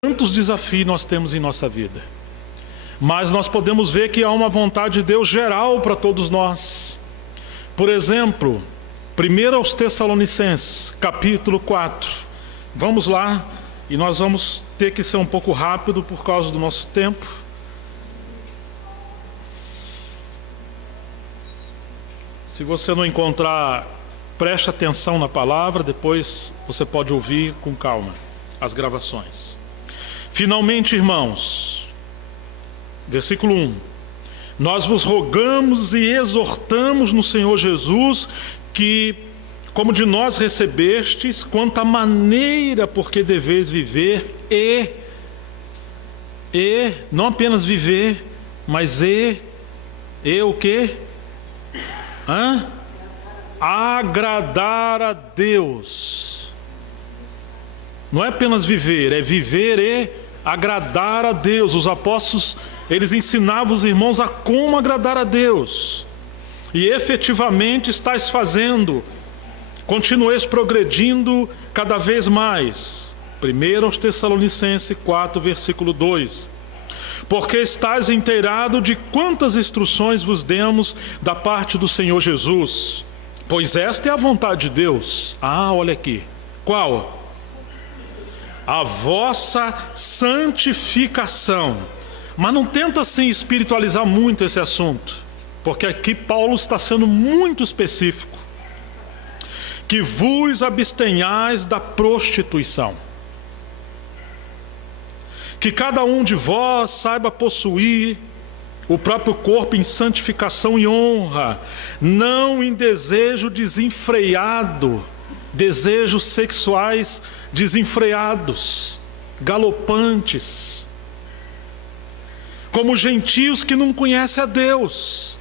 Tantos desafios nós temos em nossa vida, mas nós podemos ver que há uma vontade de Deus geral para todos nós. Por exemplo, 1 aos Tessalonicenses, capítulo 4. Vamos lá, e nós vamos ter que ser um pouco rápido por causa do nosso tempo. Se você não encontrar, preste atenção na palavra, depois você pode ouvir com calma as gravações. Finalmente, irmãos, versículo 1: nós vos rogamos e exortamos no Senhor Jesus que, como de nós recebestes, quanto à maneira por que deveis viver não apenas viver, mas o quê? Agradar a Deus. Não é apenas viver, é viver e agradar a Deus. Os apóstolos, eles ensinavam os irmãos a como agradar a Deus. E efetivamente estáis fazendo. Continueis progredindo cada vez mais. 1 aos Tessalonicenses 4, versículo 2. Porque estáis inteirado de quantas instruções vos demos da parte do Senhor Jesus. Pois esta é a vontade de Deus. Olha aqui. Qual? A vossa santificação. Mas não tenta assim espiritualizar muito esse assunto, porque aqui Paulo está sendo muito específico. Que vos abstenhais da prostituição. Que cada um de vós saiba possuir o próprio corpo em santificação e honra, não em desejo desenfreado, desejos sexuais desenfreados, galopantes, como gentios que não conhecem a Deus,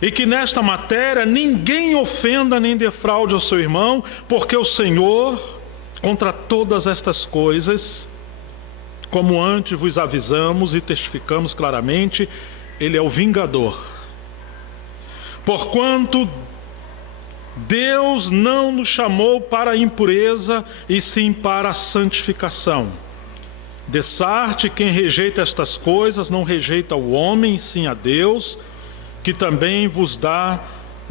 e que nesta matéria ninguém ofenda nem defraude ao seu irmão, porque o Senhor, contra todas estas coisas, como antes vos avisamos e testificamos claramente, Ele é o vingador. Porquanto Deus não nos chamou para a impureza, e sim para a santificação. Dessarte quem rejeita estas coisas, não rejeita o homem, sim a Deus, que também vos dá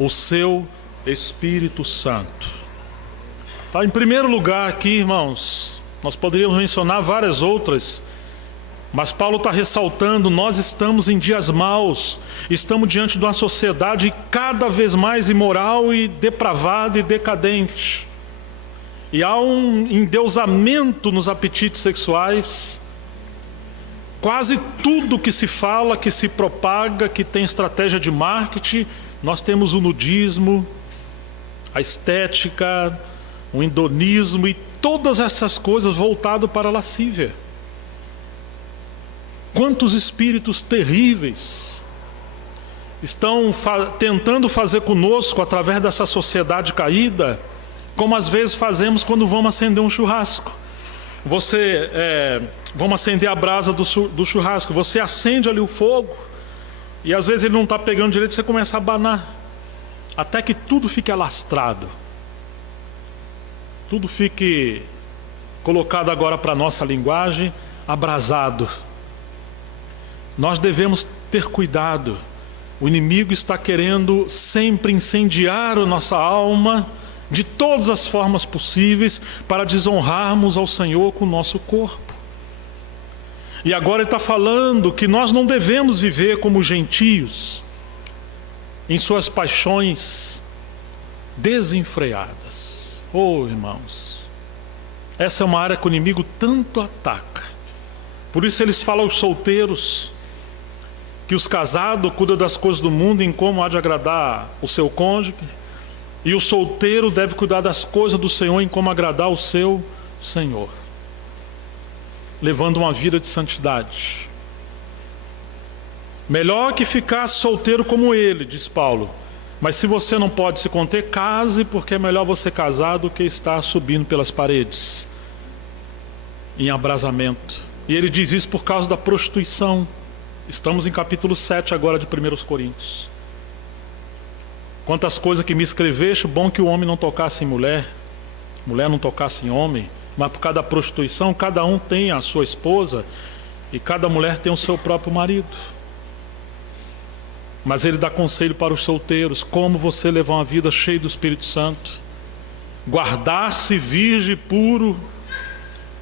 o seu Espírito Santo. Tá, em primeiro lugar aqui, irmãos, nós poderíamos mencionar várias outras, mas Paulo está ressaltando: nós estamos em dias maus, estamos diante de uma sociedade cada vez mais imoral e depravada e decadente. E há um endeusamento nos apetites sexuais. Quase tudo que se fala, que se propaga, que tem estratégia de marketing, nós temos o nudismo, a estética, o hedonismo e todas essas coisas voltado para a lascívia. Quantos espíritos terríveis estão tentando fazer conosco através dessa sociedade caída, como às vezes fazemos quando vamos acender um churrasco. Vamos acender a brasa do churrasco, você acende ali o fogo, e às vezes ele não está pegando direito, você começa a abanar, até que tudo fique alastrado. Tudo fique, colocado agora para a nossa linguagem, abrasado. Nós devemos ter cuidado. O inimigo está querendo sempre incendiar a nossa alma de todas as formas possíveis para desonrarmos ao Senhor com o nosso corpo. E agora ele está falando que nós não devemos viver como gentios em suas paixões desenfreadas. Irmãos, essa é uma área que o inimigo tanto ataca. Por isso eles falam aos solteiros que os casados cuidam das coisas do mundo em como há de agradar o seu cônjuge, e o solteiro deve cuidar das coisas do Senhor em como agradar o seu Senhor, levando uma vida de santidade. Melhor que ficar solteiro como ele, diz Paulo. Mas se você não pode se conter, case, porque é melhor você casar do que estar subindo pelas paredes em abrasamento. E ele diz isso por causa da prostituição. Estamos em capítulo 7 agora de 1 Coríntios. Quantas coisas que me escreveste, bom que o homem não tocasse em mulher, mulher não tocasse em homem. mas por causa da prostituição, cada um tem a sua esposa e cada mulher tem o seu próprio marido. Mas ele dá conselho para os solteiros: como você levar uma vida cheia do Espírito Santo, guardar-se virgem puro,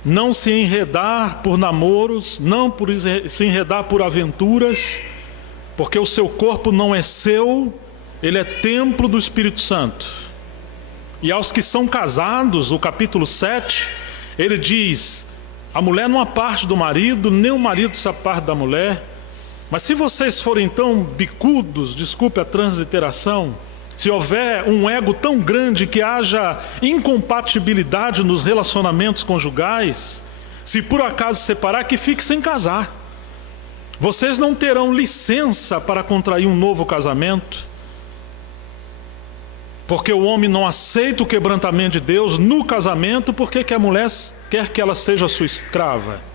não se enredar por namoros, não se enredar por aventuras, porque o seu corpo não é seu, ele é templo do Espírito Santo. E aos que são casados, o capítulo 7, ele diz: a mulher não aparte do marido, nem o marido se aparte da mulher. Mas se vocês forem tão bicudos, desculpe a transliteração, se houver um ego tão grande que haja incompatibilidade nos relacionamentos conjugais, se por acaso separar, que fique sem casar. Vocês não terão licença para contrair um novo casamento, porque o homem não aceita o quebrantamento de Deus no casamento, porque que a mulher quer que ela seja sua escrava.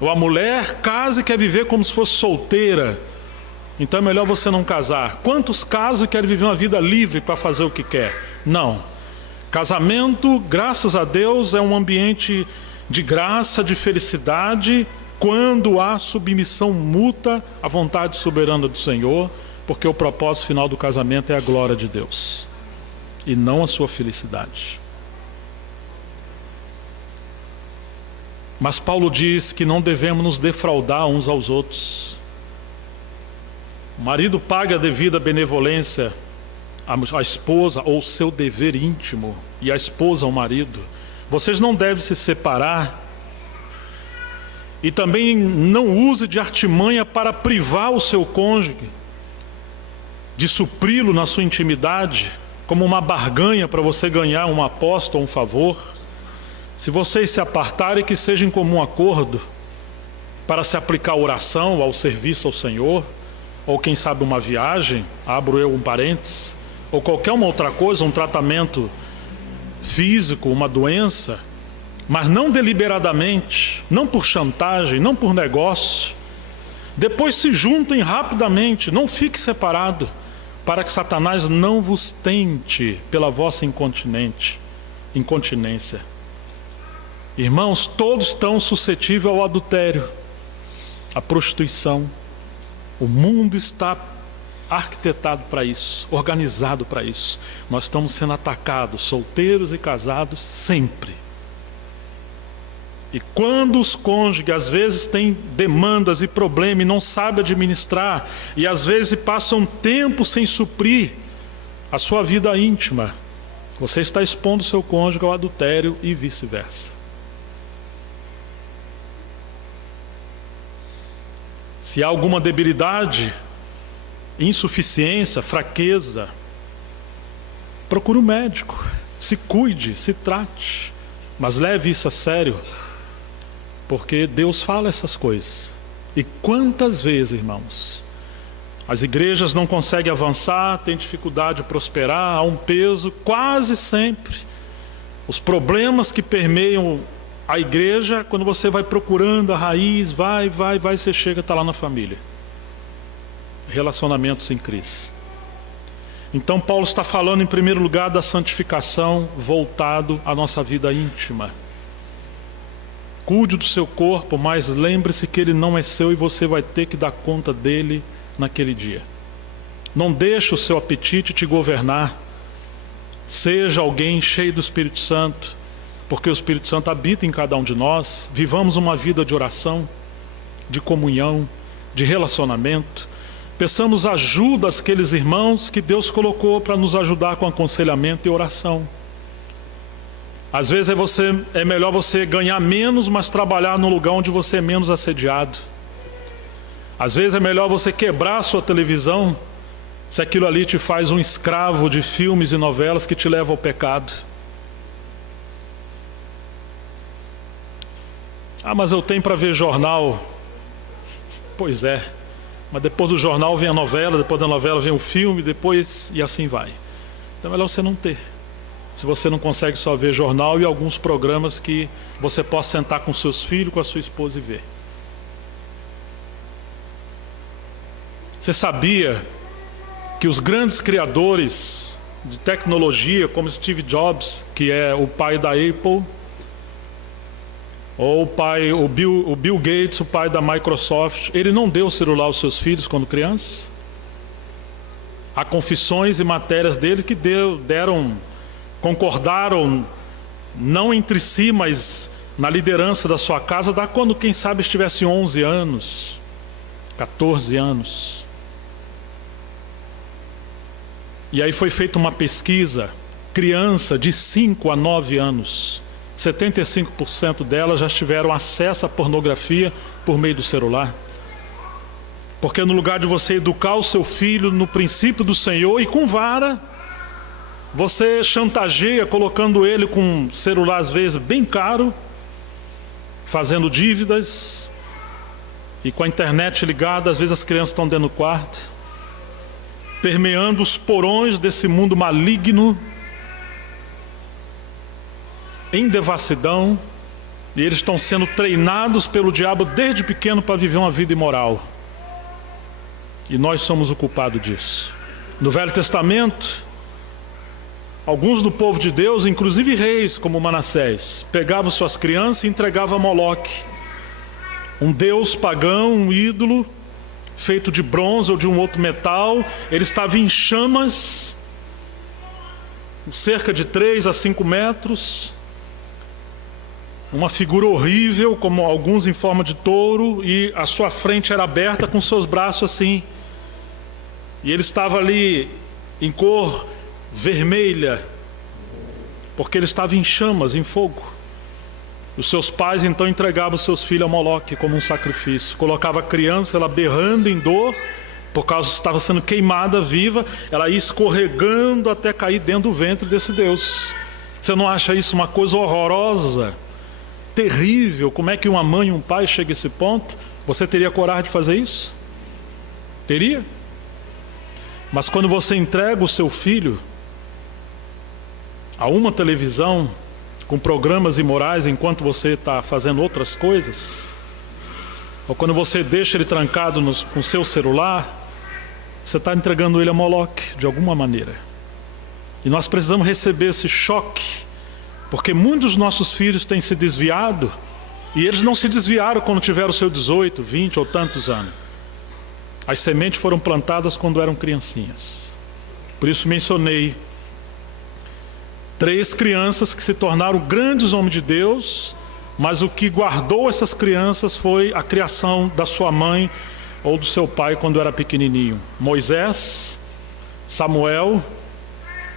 Ou a mulher casa e quer viver como se fosse solteira, então é melhor você não casar. Quantos casam e querem viver uma vida livre para fazer o que quer? Não. Casamento, graças a Deus, é um ambiente de graça, de felicidade, quando há submissão mútua à vontade soberana do Senhor, porque o propósito final do casamento é a glória de Deus e não a sua felicidade. Mas Paulo diz que não devemos nos defraudar uns aos outros. O marido paga a devida benevolência à esposa, ou seu dever íntimo, e a esposa ao marido. Vocês não devem se separar. E também não use de artimanha para privar o seu cônjuge de supri-lo na sua intimidade, como uma barganha para você ganhar uma aposta ou um favor. Se vocês se apartarem, que seja em comum acordo, para se aplicar a oração, ao serviço ao Senhor, ou quem sabe uma viagem, abro eu um parênteses, ou qualquer uma outra coisa, um tratamento físico, uma doença, mas não deliberadamente, não por chantagem, não por negócio. Depois se juntem rapidamente, não fique separado, para que Satanás não vos tente pela vossa incontinência. Irmãos, todos estão suscetíveis ao adultério, à prostituição. O mundo está arquitetado para isso, organizado para isso. Nós estamos sendo atacados, solteiros e casados, sempre. E quando os cônjuges às vezes têm demandas e problemas e não sabem administrar, e às vezes passam tempo sem suprir a sua vida íntima, você está expondo o seu cônjuge ao adultério e vice-versa. Se há alguma debilidade, insuficiência, fraqueza, procure um médico, se cuide, se trate, mas leve isso a sério, porque Deus fala essas coisas. E quantas vezes, irmãos, as igrejas não conseguem avançar, têm dificuldade de prosperar, há um peso, quase sempre. Os problemas que permeiam a igreja, quando você vai procurando a raiz, vai, você chega, está lá na família. Relacionamentos em crise. Então Paulo está falando em primeiro lugar da santificação voltado à nossa vida íntima. Cuide do seu corpo, mas lembre-se que ele não é seu e você vai ter que dar conta dele naquele dia. Não deixe o seu apetite te governar. Seja alguém cheio do Espírito Santo, porque o Espírito Santo habita em cada um de nós. Vivamos uma vida de oração, de comunhão, de relacionamento. Peçamos ajuda àqueles irmãos que Deus colocou para nos ajudar com aconselhamento e oração. Às vezes é melhor você ganhar menos, mas trabalhar no lugar onde você é menos assediado. Às vezes é melhor você quebrar a sua televisão, se aquilo ali te faz um escravo de filmes e novelas que te levam ao pecado. Ah, mas eu tenho para ver jornal. Pois é, mas depois do jornal vem a novela, depois da novela vem o filme, depois e assim vai. Então é melhor você não ter. Se você não consegue só ver jornal e alguns programas que você possa sentar com seus filhos, com a sua esposa e ver. Você sabia que os grandes criadores de tecnologia, como Steve Jobs, que é o pai da Apple, Ou o Bill Gates, o pai da Microsoft, ele não deu o celular aos seus filhos quando crianças? Há confissões e matérias dele que concordaram, não entre si, mas na liderança da sua casa, da quando, quem sabe, estivesse 11 anos, 14 anos. E aí foi feita uma pesquisa, criança de 5 a 9 anos, 75% delas já tiveram acesso à pornografia por meio do celular. Porque no lugar de você educar o seu filho no princípio do Senhor e com vara, você chantageia colocando ele com um celular às vezes bem caro, fazendo dívidas, e com a internet ligada, às vezes as crianças estão dentro do quarto, permeando os porões desse mundo maligno, em devassidão, e eles estão sendo treinados pelo diabo desde pequeno para viver uma vida imoral. E nós somos o culpado disso. No Velho Testamento, alguns do povo de Deus, inclusive reis como Manassés, pegavam suas crianças e entregavam a Moloque, um deus pagão, um ídolo feito de bronze ou de um outro metal. Ele estava em chamas, cerca de 3 a 5 metros, uma figura horrível, como alguns em forma de touro, e a sua frente era aberta com seus braços assim, e ele estava ali em cor vermelha, porque ele estava em chamas, em fogo. Os seus pais então entregavam seus filhos a Moloque como um sacrifício. Colocava a criança, ela berrando em dor, por causa que estava sendo queimada viva, ela ia escorregando até cair dentro do ventre desse Deus. Você não acha isso uma coisa horrorosa, terrível? Como é que uma mãe e um pai chegam a esse ponto? Você teria coragem de fazer isso? Teria? Mas quando você entrega o seu filho a uma televisão com programas imorais enquanto você está fazendo outras coisas, ou quando você deixa ele trancado com seu celular, você está entregando ele a Moloque de alguma maneira. E nós precisamos receber esse choque, porque muitos dos nossos filhos têm se desviado, e eles não se desviaram quando tiveram seus 18, 20 ou tantos anos. As sementes foram plantadas quando eram criancinhas. Por isso mencionei 3 crianças que se tornaram grandes homens de Deus, mas o que guardou essas crianças foi a criação da sua mãe ou do seu pai quando era pequenininho: Moisés, Samuel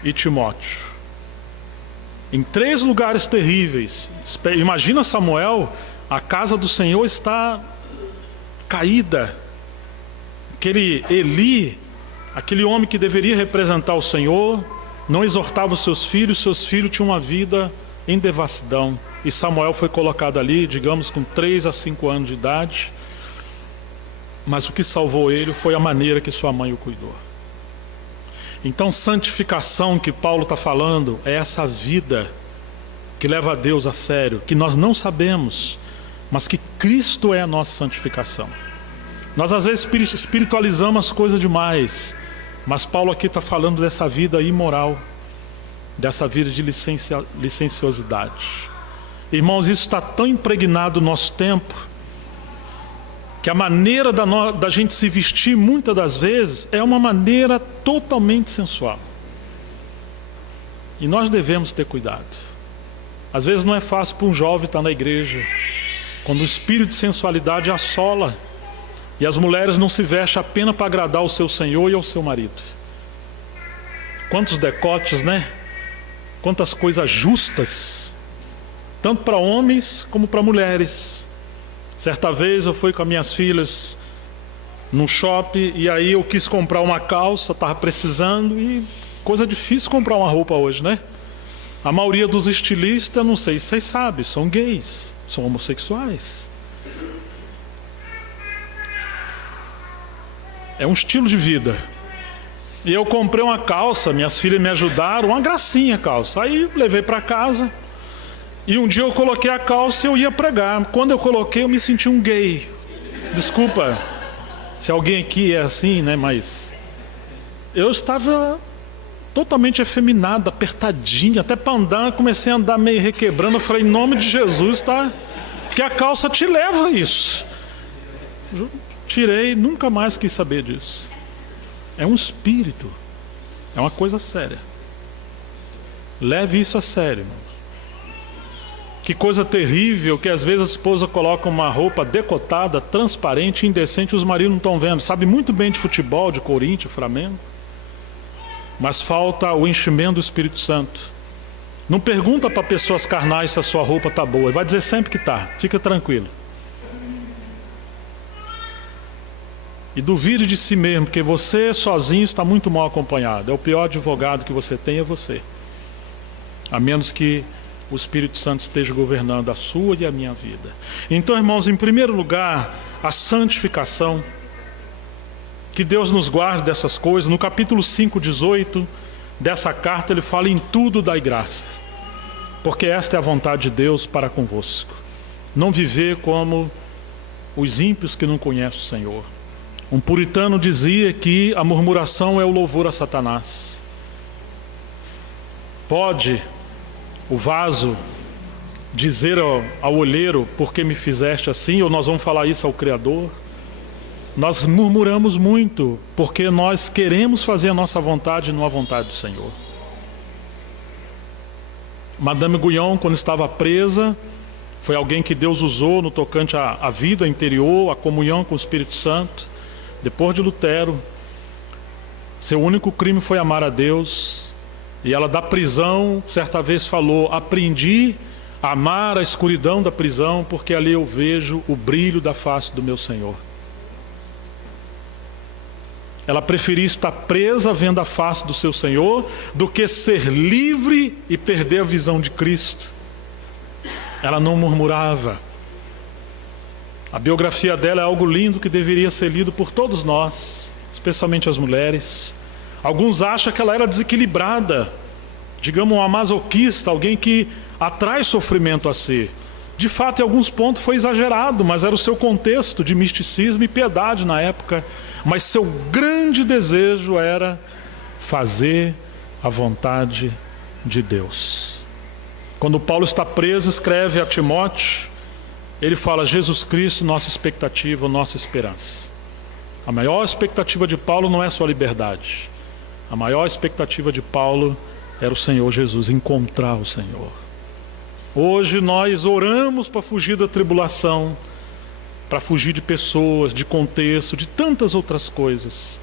e Timóteo. Em 3 lugares terríveis. Imagina Samuel, a casa do Senhor está caída. Aquele Eli, aquele homem que deveria representar o Senhor, não exortava os seus filhos tinham uma vida em devassidão. E Samuel foi colocado ali, digamos, com 3 a 5 anos de idade. Mas o que salvou ele foi a maneira que sua mãe o cuidou. Então, santificação que Paulo está falando é essa vida que leva a Deus a sério, que nós não sabemos, mas que Cristo é a nossa santificação. Nós às vezes espiritualizamos as coisas demais, mas Paulo aqui está falando dessa vida imoral, dessa vida de licenciosidade. Irmãos, isso está tão impregnado no nosso tempo, que a maneira da gente se vestir muitas das vezes é uma maneira totalmente sensual. E nós devemos ter cuidado. Às vezes não é fácil para um jovem estar na igreja, quando o espírito de sensualidade assola, e as mulheres não se vestem apenas para agradar ao seu senhor e ao seu marido. Quantos decotes, né? Quantas coisas justas, tanto para homens como para mulheres. Certa vez eu fui com as minhas filhas num shopping, e aí eu quis comprar uma calça, estava precisando, e coisa difícil comprar uma roupa hoje, né? A maioria dos estilistas, não sei se vocês sabem, são gays, são homossexuais. É um estilo de vida. E eu comprei uma calça, minhas filhas me ajudaram, uma gracinha a calça. Aí levei para casa, e um dia eu coloquei a calça e eu ia pregar. Quando eu coloquei, eu me senti um gay. Desculpa se alguém aqui é assim, né? Mas eu estava totalmente efeminado, apertadinho, até para andar, comecei a andar meio requebrando. Eu falei, em nome de Jesus, tá? Porque a calça te leva a isso. Eu tirei, nunca mais quis saber disso. É um espírito. É uma coisa séria. Leve isso a sério, irmão. Que coisa terrível que às vezes a esposa coloca uma roupa decotada, transparente, indecente, e os maridos não estão vendo. Sabe muito bem de futebol, de Corinthians, Flamengo. Mas falta o enchimento do Espírito Santo. Não pergunta para pessoas carnais se a sua roupa está boa. Ele vai dizer sempre que está. Fica tranquilo. E duvide de si mesmo, porque você sozinho está muito mal acompanhado. É o pior advogado que você tem, é você. A menos que o Espírito Santo esteja governando a sua e a minha vida. Então, irmãos, em primeiro lugar, a santificação. Que Deus nos guarde dessas coisas. No capítulo 5, 18 dessa carta, ele fala: em tudo dai graças, porque esta é a vontade de Deus para convosco. Não viver como os ímpios que não conhecem o Senhor. Um puritano dizia que a murmuração é o louvor a Satanás. Pode o vaso dizer ao olheiro: por que me fizeste assim? Ou nós vamos falar isso ao Criador? Nós murmuramos muito porque nós queremos fazer a nossa vontade e não a vontade do Senhor. Madame Guyon, quando estava presa, foi alguém que Deus usou no tocante à vida interior, a comunhão com o Espírito Santo. Depois de Lutero, seu único crime foi amar a Deus. E ela, da prisão, certa vez falou: aprendi a amar a escuridão da prisão, porque ali eu vejo o brilho da face do meu Senhor. Ela preferia estar presa vendo a face do seu Senhor do que ser livre e perder a visão de Cristo. Ela não murmurava. A biografia dela é algo lindo que deveria ser lido por todos nós, especialmente as mulheres. Alguns acham que ela era desequilibrada, digamos uma masoquista, alguém que atrai sofrimento a si. De fato, em alguns pontos foi exagerado, mas era o seu contexto de misticismo e piedade na época. Mas seu grande desejo era fazer a vontade de Deus. Quando Paulo está preso, escreve a Timóteo, ele fala: Jesus Cristo, nossa expectativa, nossa esperança. A maior expectativa de Paulo não é sua liberdade. A maior expectativa de Paulo era o Senhor Jesus, encontrar o Senhor. Hoje nós oramos para fugir da tribulação, para fugir de pessoas, de contexto, de tantas outras coisas.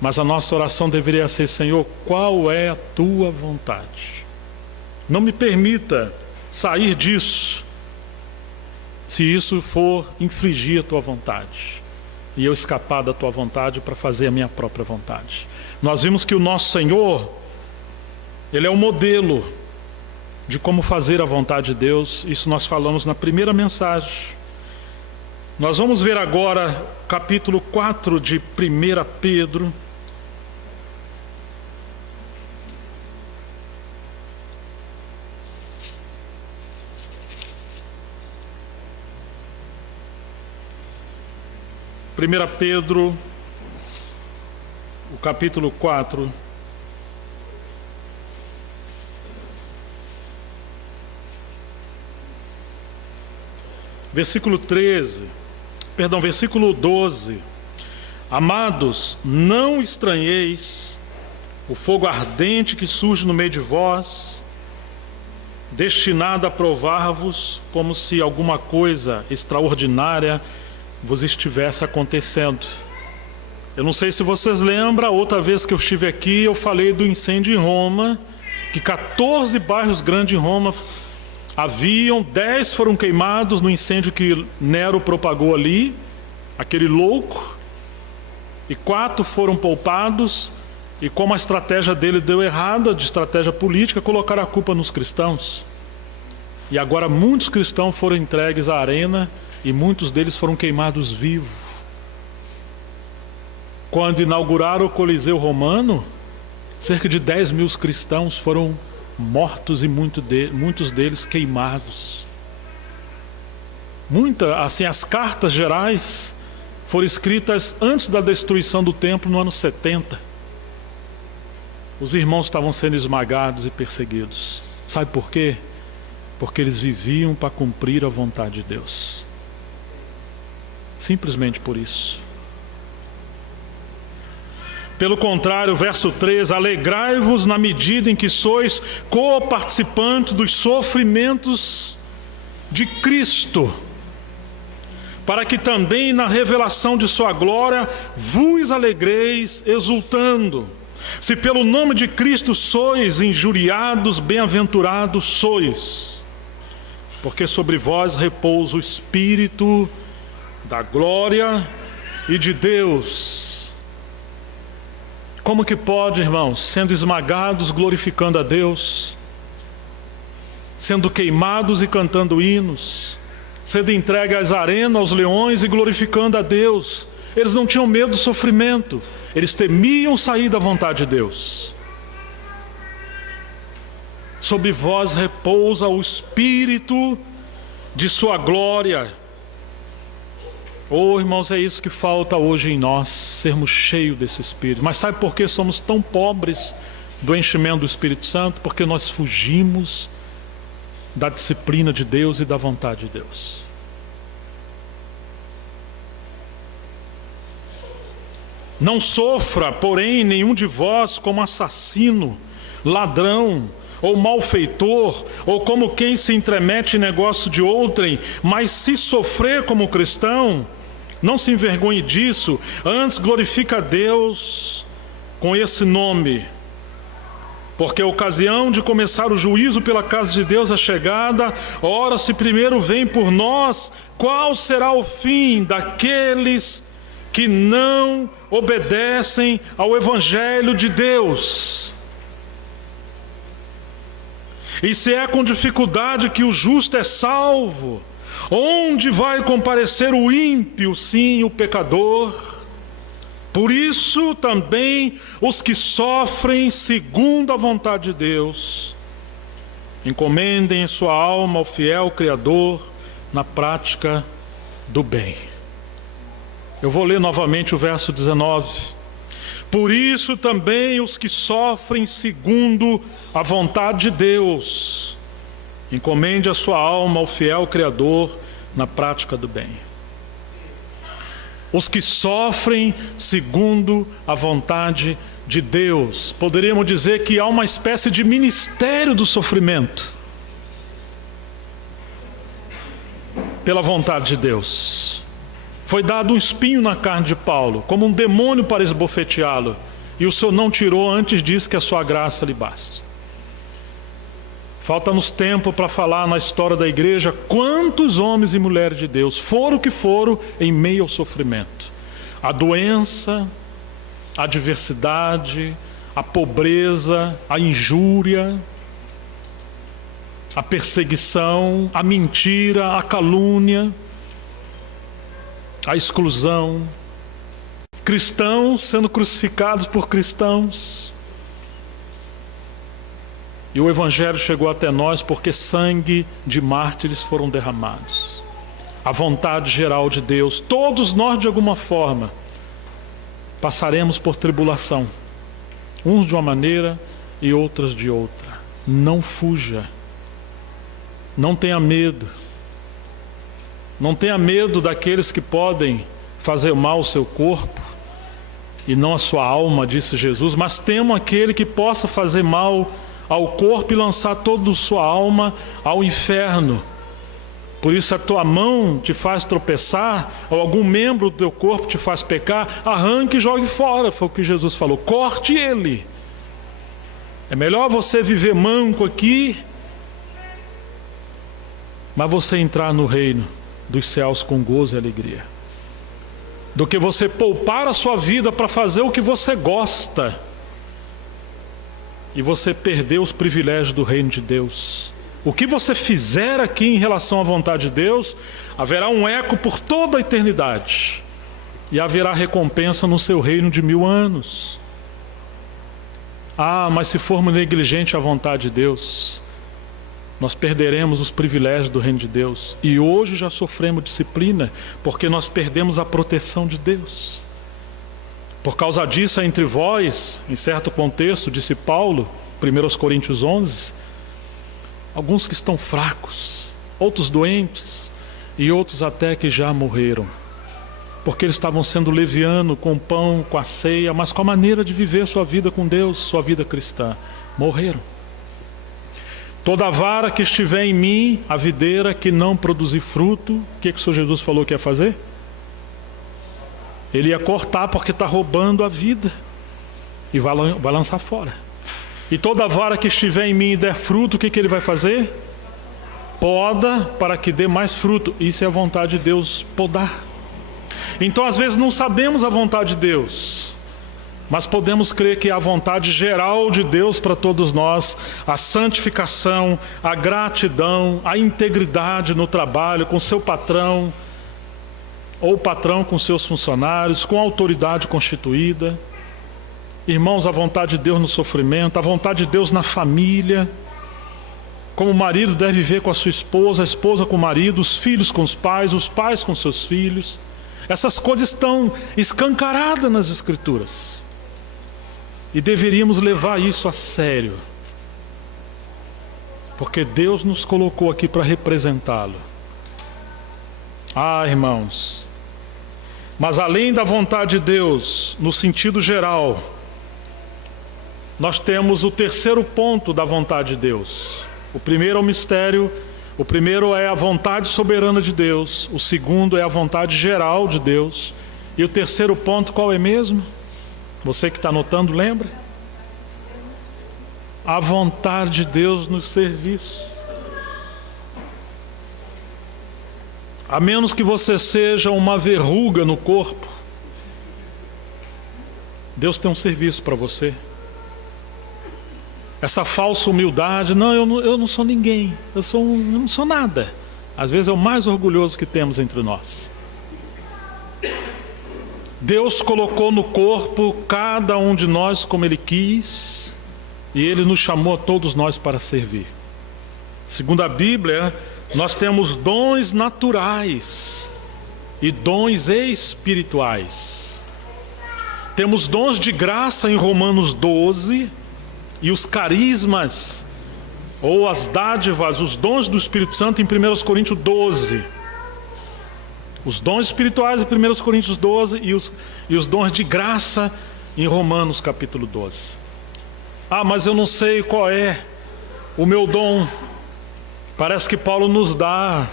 Mas a nossa oração deveria ser: Senhor, qual é a tua vontade? Não me permita sair disso, se isso for infringir a tua vontade, e eu escapar da tua vontade para fazer a minha própria vontade. Nós vimos que o nosso Senhor, Ele é o modelo de como fazer a vontade de Deus. Isso nós falamos na primeira mensagem. Nós vamos ver agora capítulo 4 de 1 Pedro. Primeira Pedro, o capítulo 4. Versículo 12. Amados, não estranheis o fogo ardente que surge no meio de vós, destinado a provar-vos, como se alguma coisa extraordinária vos estivesse acontecendo. Eu não sei se vocês lembram, outra vez que eu estive aqui, eu falei do incêndio em Roma, que 14 bairros grandes em Roma haviam, 10 foram queimados no incêndio que Nero propagou ali, aquele louco, e 4 foram poupados, e como a estratégia dele deu errada, de estratégia política, colocaram a culpa nos cristãos. E agora muitos cristãos foram entregues à arena, e muitos deles foram queimados vivos. Quando inauguraram o Coliseu Romano, cerca de 10 mil cristãos foram mortos e muitos deles queimados. As cartas gerais foram escritas antes da destruição do templo, no ano 70. Os irmãos estavam sendo esmagados e perseguidos. Sabe por quê? Porque eles viviam para cumprir a vontade de Deus. Simplesmente por isso. Pelo contrário, verso 3: alegrai-vos na medida em que sois co-participantes dos sofrimentos de Cristo, para que também na revelação de sua glória vos alegreis exultando. Se pelo nome de Cristo sois injuriados, bem-aventurados sois, porque sobre vós repousa o Espírito da glória e de Deus. Como que pode, irmãos, sendo esmagados, glorificando a Deus, sendo queimados e cantando hinos, sendo entregue às arenas, aos leões e glorificando a Deus? Eles não tinham medo do sofrimento, eles temiam sair da vontade de Deus. Sobre vós repousa o Espírito de sua glória. Oh, irmãos, é isso que falta hoje em nós, sermos cheios desse Espírito. Mas sabe por que somos tão pobres do enchimento do Espírito Santo? Porque nós fugimos da disciplina de Deus e da vontade de Deus. Não sofra, porém, nenhum de vós como assassino, ladrão, ou malfeitor, ou como quem se intromete em negócio de outrem, mas se sofrer como cristão, não se envergonhe disso, antes glorifica a Deus com esse nome. Porque a ocasião de começar o juízo pela casa de Deus é chegada. Ora, se primeiro vem por nós, qual será o fim daqueles que não obedecem ao Evangelho de Deus? E se é com dificuldade que o justo é salvo, onde vai comparecer o ímpio, sim, o pecador? Por isso também os que sofrem segundo a vontade de Deus, encomendem sua alma ao fiel Criador na prática do bem. Eu vou ler novamente o verso 19. Por isso também os que sofrem segundo a vontade de Deus, encomende a sua alma ao fiel Criador na prática do bem. Os que sofrem segundo a vontade de Deus. Poderíamos dizer que há uma espécie de ministério do sofrimento pela vontade de Deus. Foi dado um espinho na carne de Paulo, como um demônio para esbofeteá-lo, e o Senhor não tirou, antes disso que a sua graça lhe basta. Falta-nos tempo para falar na história da igreja quantos homens e mulheres de Deus foram o que foram em meio ao sofrimento. A doença, a adversidade, a pobreza, a injúria, a perseguição, a mentira, a calúnia, a exclusão. Cristãos sendo crucificados por cristãos. E o Evangelho chegou até nós porque sangue de mártires foram derramados. A vontade geral de Deus. Todos nós, de alguma forma, passaremos por tribulação. Uns de uma maneira e outros de outra. Não fuja. Não tenha medo. Não tenha medo daqueles que podem fazer mal ao seu corpo e não a sua alma, disse Jesus, mas temo aquele que possa fazer mal ao corpo e lançar toda a sua alma ao inferno. Por isso a tua mão te faz tropeçar, ou algum membro do teu corpo te faz pecar, arranque e jogue fora, foi o que Jesus falou, corte ele. É melhor você viver manco aqui, mas você entrar no reino dos céus com gozo e alegria, do que você poupar a sua vida para fazer o que você gosta e você perder os privilégios do reino de Deus. O que você fizer aqui em relação à vontade de Deus, haverá um eco por toda a eternidade e haverá recompensa no seu reino de 1000 anos. Ah, mas se formos negligentes à vontade de Deus, nós perderemos os privilégios do reino de Deus. E hoje já sofremos disciplina, porque nós perdemos a proteção de Deus. Por causa disso, entre vós, em certo contexto, disse Paulo, 1 Coríntios 11, alguns que estão fracos, outros doentes e outros até que já morreram, porque eles estavam sendo levianos com o pão, com a ceia, mas com a maneira de viver sua vida com Deus, sua vida cristã. Morreram. Toda vara que estiver em mim, a videira que não produzir fruto, o que o Senhor Jesus falou que ia fazer? Ele ia cortar, porque está roubando a vida e vai lançar fora. E toda vara que estiver em mim e der fruto, o que ele vai fazer? Poda para que dê mais fruto. Isso é a vontade de Deus, podar. Então às vezes não sabemos a vontade de Deus, mas podemos crer que é a vontade geral de Deus para todos nós, a santificação, a gratidão, a integridade no trabalho, com seu patrão, ou o patrão com seus funcionários, com a autoridade constituída. Irmãos, a vontade de Deus no sofrimento, a vontade de Deus na família, como o marido deve viver com a sua esposa, a esposa com o marido, os filhos com os pais com seus filhos. Essas coisas estão escancaradas nas Escrituras. E deveríamos levar isso a sério. Porque Deus nos colocou aqui para representá-lo. Ah, irmãos. Mas além da vontade de Deus, no sentido geral, nós temos o terceiro ponto da vontade de Deus. O primeiro é o mistério. O primeiro é a vontade soberana de Deus. O segundo é a vontade geral de Deus. E o terceiro ponto qual é mesmo? Você que está anotando, lembra? A vontade de Deus nos serviços. A menos que você seja uma verruga no corpo, Deus tem um serviço para você. Essa falsa humildade, não, eu não sou ninguém, eu não sou nada. Às vezes é o mais orgulhoso que temos entre nós. Deus colocou no corpo cada um de nós como Ele quis, e Ele nos chamou a todos nós para servir. Segundo a Bíblia, nós temos dons naturais e dons espirituais. Temos dons de graça em Romanos 12, e os carismas, ou as dádivas, os dons do Espírito Santo em 1 Coríntios 12. Os dons espirituais em 1 Coríntios 12 e os dons de graça em Romanos capítulo 12. Ah, mas eu não sei qual é o meu dom. Parece que Paulo nos dá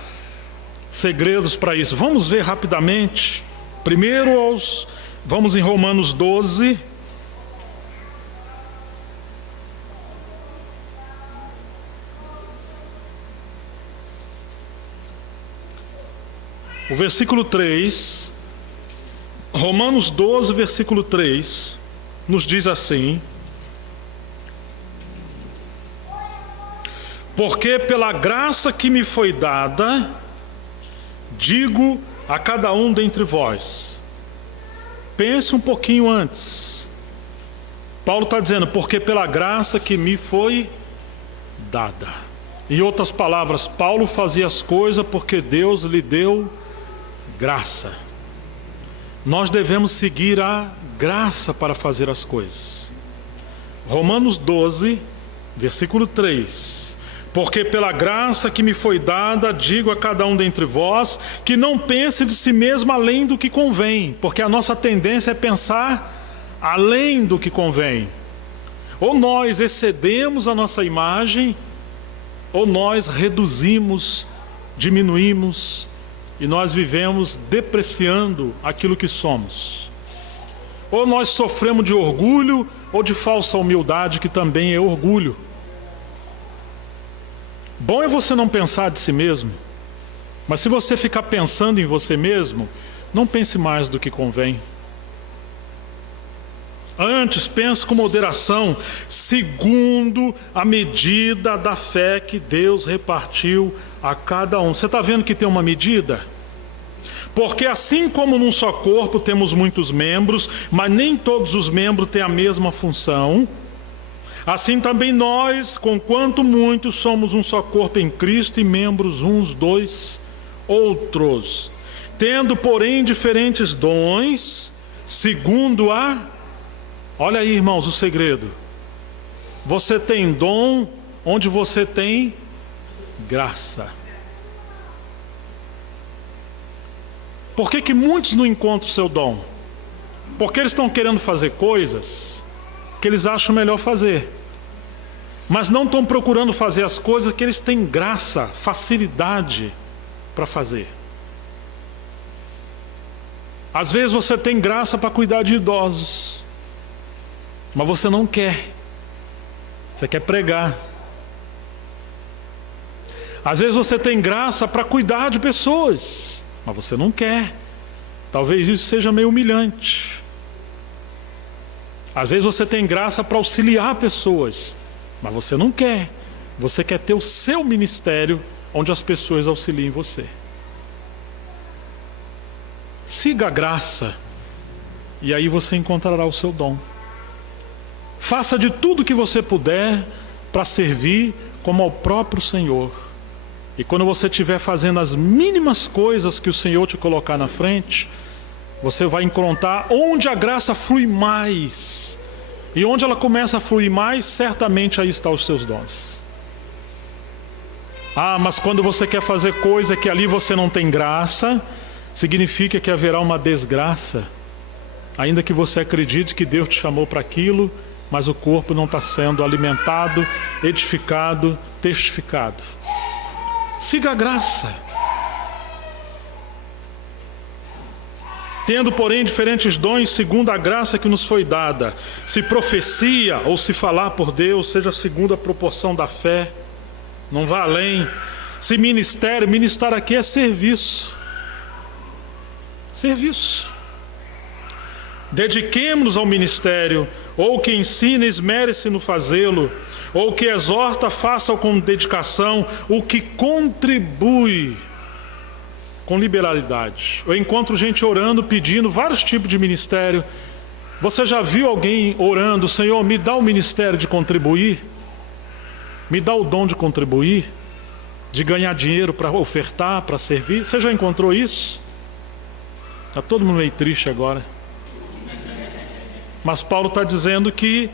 segredos para isso. Vamos ver rapidamente. Primeiro, vamos em Romanos 12. O versículo 3, Romanos 12, versículo 3, nos diz assim: porque pela graça que me foi dada, digo a cada um dentre vós. Pense um pouquinho antes. Paulo está dizendo, porque pela graça que me foi dada. Em outras palavras, Paulo fazia as coisas porque Deus lhe deu graça. Nós devemos seguir a graça para fazer as coisas. Romanos 12, versículo 3. Porque pela graça que me foi dada, digo a cada um dentre vós, que não pense de si mesmo além do que convém, porque a nossa tendência é pensar além do que convém. Ou nós excedemos a nossa imagem, ou nós reduzimos, diminuímos, e nós vivemos depreciando aquilo que somos. Ou nós sofremos de orgulho ou de falsa humildade, que também é orgulho. Bom é você não pensar de si mesmo, mas se você ficar pensando em você mesmo, não pense mais do que convém. Antes, pense com moderação, segundo a medida da fé que Deus repartiu a cada um. Você está vendo que tem uma medida? Porque assim como num só corpo temos muitos membros, mas nem todos os membros têm a mesma função, assim também nós, conquanto muitos, somos um só corpo em Cristo e membros uns dos outros. Tendo, porém, diferentes dons, segundo a... Olha aí, irmãos, o segredo. Você tem dom onde você tem graça. Por que muitos não encontram o seu dom? Porque eles estão querendo fazer coisas que eles acham melhor fazer, mas não estão procurando fazer as coisas que eles têm graça, facilidade para fazer. Às vezes você tem graça para cuidar de idosos, mas você não quer. Você quer pregar. Às vezes você tem graça para cuidar de pessoas, mas você não quer. Talvez isso seja meio humilhante. Às vezes você tem graça para auxiliar pessoas, mas você não quer. Você quer ter o seu ministério onde as pessoas auxiliem você. Siga a graça e aí você encontrará o seu dom. Faça de tudo que você puder para servir como ao próprio Senhor. E quando você estiver fazendo as mínimas coisas que o Senhor te colocar na frente, você vai encontrar onde a graça flui mais. E onde ela começa a fluir mais, certamente aí estão os seus dons. Ah, mas quando você quer fazer coisa que ali você não tem graça, significa que haverá uma desgraça. Ainda que você acredite que Deus te chamou para aquilo, mas o corpo não está sendo alimentado, edificado, testificado. Siga a graça. Tendo, porém, diferentes dons, segundo a graça que nos foi dada. Se profecia ou se falar por Deus, seja segundo a proporção da fé. Não vá além. Se ministério, ministrar aqui é serviço. Serviço. Dediquemo-nos ao ministério. Ou que ensina, esmere-se no fazê-lo. Ou que exorta, faça-o com dedicação. O que contribui com liberalidade. Eu encontro gente orando, pedindo vários tipos de ministério. Você já viu alguém orando: Senhor, me dá o ministério de contribuir? Me dá o dom de contribuir? De ganhar dinheiro para ofertar, para servir? Você já encontrou isso? Está todo mundo meio triste agora. Mas Paulo está dizendo que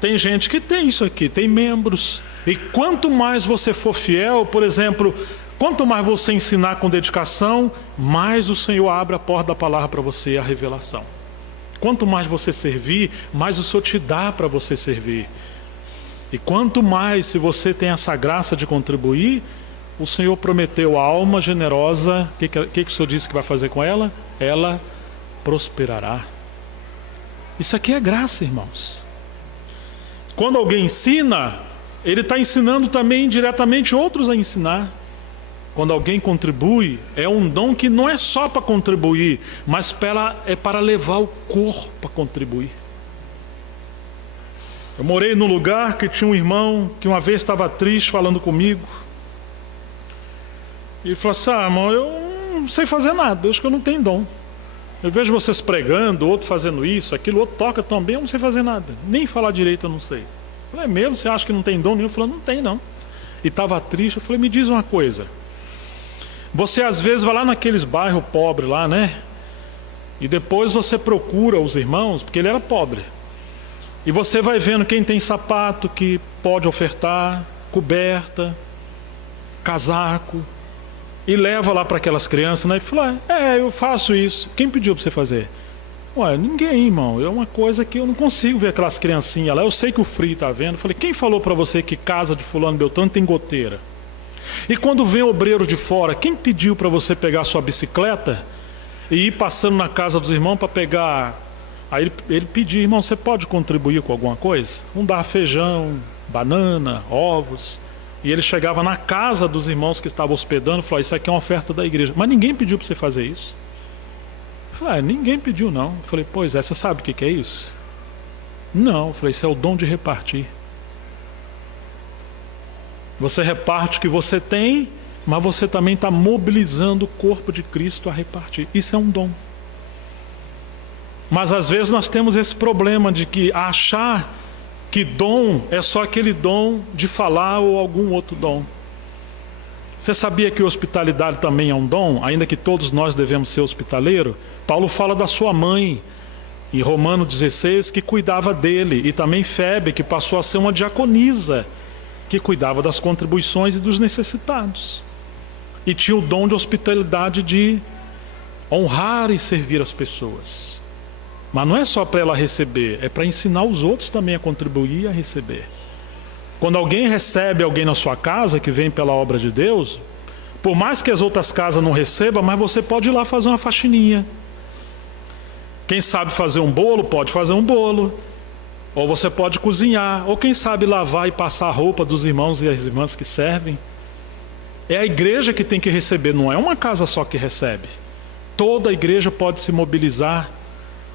tem gente que tem isso aqui, tem membros. E quanto mais você for fiel, por exemplo, quanto mais você ensinar com dedicação, mais o Senhor abre a porta da palavra para você, a revelação. Quanto mais você servir, mais o Senhor te dá para você servir. E quanto mais, se você tem essa graça de contribuir, o Senhor prometeu a alma generosa. O que o Senhor disse que vai fazer com ela? Ela prosperará. Isso aqui é graça, irmãos. Quando alguém ensina, ele está ensinando também diretamente outros a ensinar. Quando alguém contribui, é um dom que não é só para contribuir, mas é para levar o corpo a contribuir. Eu morei num lugar que tinha um irmão que uma vez estava triste falando comigo. E ele falou assim: irmão, eu não sei fazer nada, eu acho que eu não tenho dom. Eu vejo vocês pregando, outro fazendo isso, aquilo, outro toca também, eu não sei fazer nada. Nem falar direito eu não sei. Eu falei: é mesmo? Você acha que não tem dom nenhum? Ele falou: não tem não. E estava triste. Eu falei: me diz uma coisa. Você às vezes vai lá naqueles bairros pobres lá, né? E depois você procura os irmãos, porque ele era pobre. E você vai vendo quem tem sapato que pode ofertar, coberta, casaco, e leva lá para aquelas crianças, né? E fala: eu faço isso. Quem pediu para você fazer? Ué, ninguém, irmão. É uma coisa que eu não consigo ver aquelas criancinhas lá. Eu sei que o frio está vendo. Eu falei: quem falou para você que casa de fulano Beltrano tem goteira? E quando vem obreiro de fora, quem pediu para você pegar a sua bicicleta e ir passando na casa dos irmãos para pegar? Aí ele pediu: irmão, você pode contribuir com alguma coisa? Vamos dar feijão, banana, ovos. E ele chegava na casa dos irmãos que estavam hospedando e falou: isso aqui é uma oferta da igreja. Mas ninguém pediu para você fazer isso. Eu falei: ninguém pediu não. Eu falei: pois é, você sabe o que é isso? Não. Eu falei: isso é o dom de repartir. Você reparte o que você tem, mas você também está mobilizando o corpo de Cristo a repartir. Isso é um dom. Mas às vezes nós temos esse problema de que achar que dom é só aquele dom de falar ou algum outro dom. Você sabia que hospitalidade também é um dom, ainda que todos nós devemos ser hospitaleiros? Paulo fala da sua mãe, em Romanos 16, que cuidava dele, e também Febe, que passou a ser uma diaconisa. que cuidava das contribuições e dos necessitados. E tinha o dom de hospitalidade de honrar e servir as pessoas. Mas não é só para ela receber, é para ensinar os outros também a contribuir e a receber. Quando alguém recebe alguém na sua casa, que vem pela obra de Deus, por mais que as outras casas não recebam, mas você pode ir lá fazer uma faxininha. Quem sabe fazer um bolo, pode fazer um bolo. Ou você pode cozinhar. Ou quem sabe lavar e passar a roupa dos irmãos e as irmãs que servem. É a igreja que tem que receber, não é uma casa só que recebe. Toda a igreja pode se mobilizar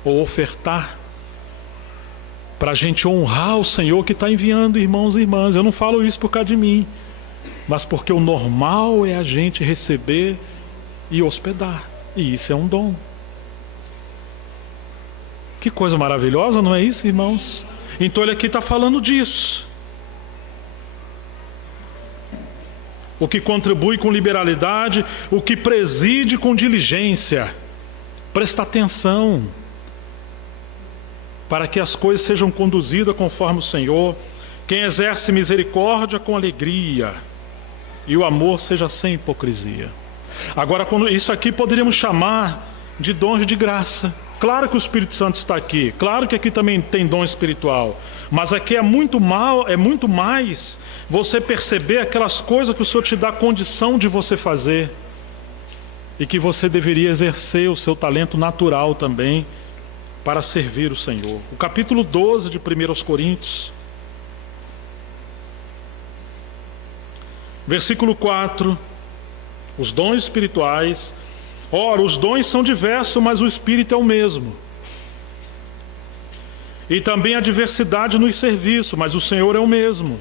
ou ofertar para a gente honrar o Senhor que está enviando irmãos e irmãs. Eu não falo isso por causa de mim, mas porque o normal é a gente receber e hospedar. E isso é um dom. Que coisa maravilhosa, não é isso, irmãos? Então ele aqui está falando disso. O que contribui com liberalidade, o que preside com diligência. Presta atenção, para que as coisas sejam conduzidas conforme o Senhor. Quem exerce misericórdia com alegria, e o amor seja sem hipocrisia. Agora, isso aqui poderíamos chamar de dons de graça. Claro que o Espírito Santo está aqui, claro que aqui também tem dom espiritual, mas aqui é muito mais você perceber aquelas coisas que o Senhor te dá condição de você fazer e que você deveria exercer o seu talento natural também para servir o Senhor. O capítulo 12 de 1 Coríntios, versículo 4, os dons espirituais. Ora, os dons são diversos, mas o Espírito é o mesmo. E também há diversidade nos serviços, mas o Senhor é o mesmo.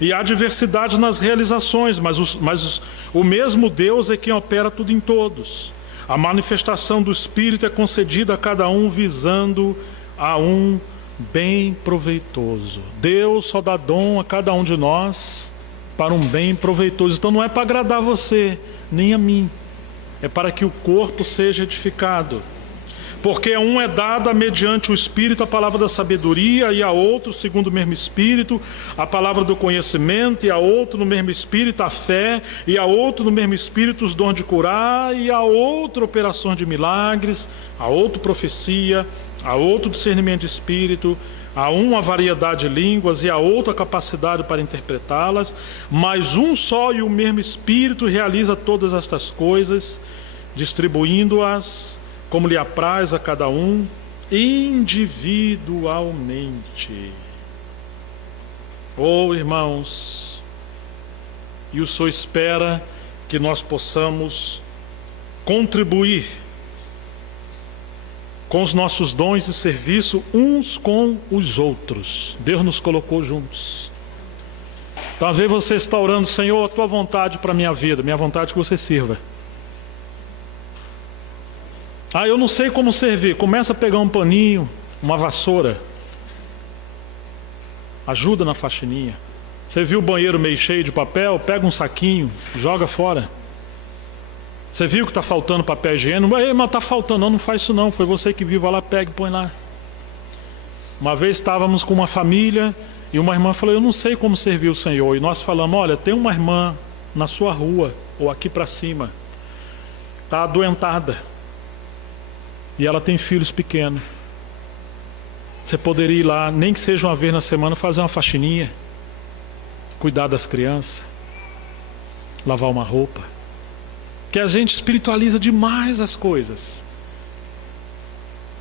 E há diversidade nas realizações, mas o mesmo Deus é quem opera tudo em todos. A manifestação do Espírito é concedida a cada um visando a um bem proveitoso. Deus só dá dom a cada um de nós para um bem proveitoso. Então não é para agradar você, nem a mim. É para que o corpo seja edificado. Porque a um é dada mediante o Espírito a palavra da sabedoria, e a outro, segundo o mesmo Espírito, a palavra do conhecimento, e a outro no mesmo Espírito a fé, e a outro no mesmo Espírito os dons de curar, e a outro operações de milagres, a outro profecia, a outro discernimento de Espírito, a um a variedade de línguas, e a outra a capacidade para interpretá-las, mas um só e o mesmo Espírito realiza todas estas coisas, distribuindo-as como lhe apraz a cada um, individualmente. Oh, irmãos, e o Senhor espera que nós possamos contribuir com os nossos dons e serviço uns com os outros. Deus nos colocou juntos. Talvez você está orando: Senhor, a tua vontade para a minha vida, minha vontade é que você sirva. Eu não sei como servir. Começa a pegar um paninho, uma vassoura, ajuda na faxininha. Você viu o banheiro meio cheio de papel? Pega um saquinho, joga fora. Você viu que está faltando papel higiênico? Mas está faltando. Não faz isso não, foi você que viu. Vai lá, pega e põe lá. Uma vez estávamos com uma família e uma irmã falou: eu não sei como servir o Senhor. E nós falamos: olha, tem uma irmã na sua rua ou aqui para cima, está adoentada, e ela tem filhos pequenos. Você poderia ir lá, nem que seja uma vez na semana, fazer uma faxininha, cuidar das crianças, lavar uma roupa. Que a gente espiritualiza demais as coisas.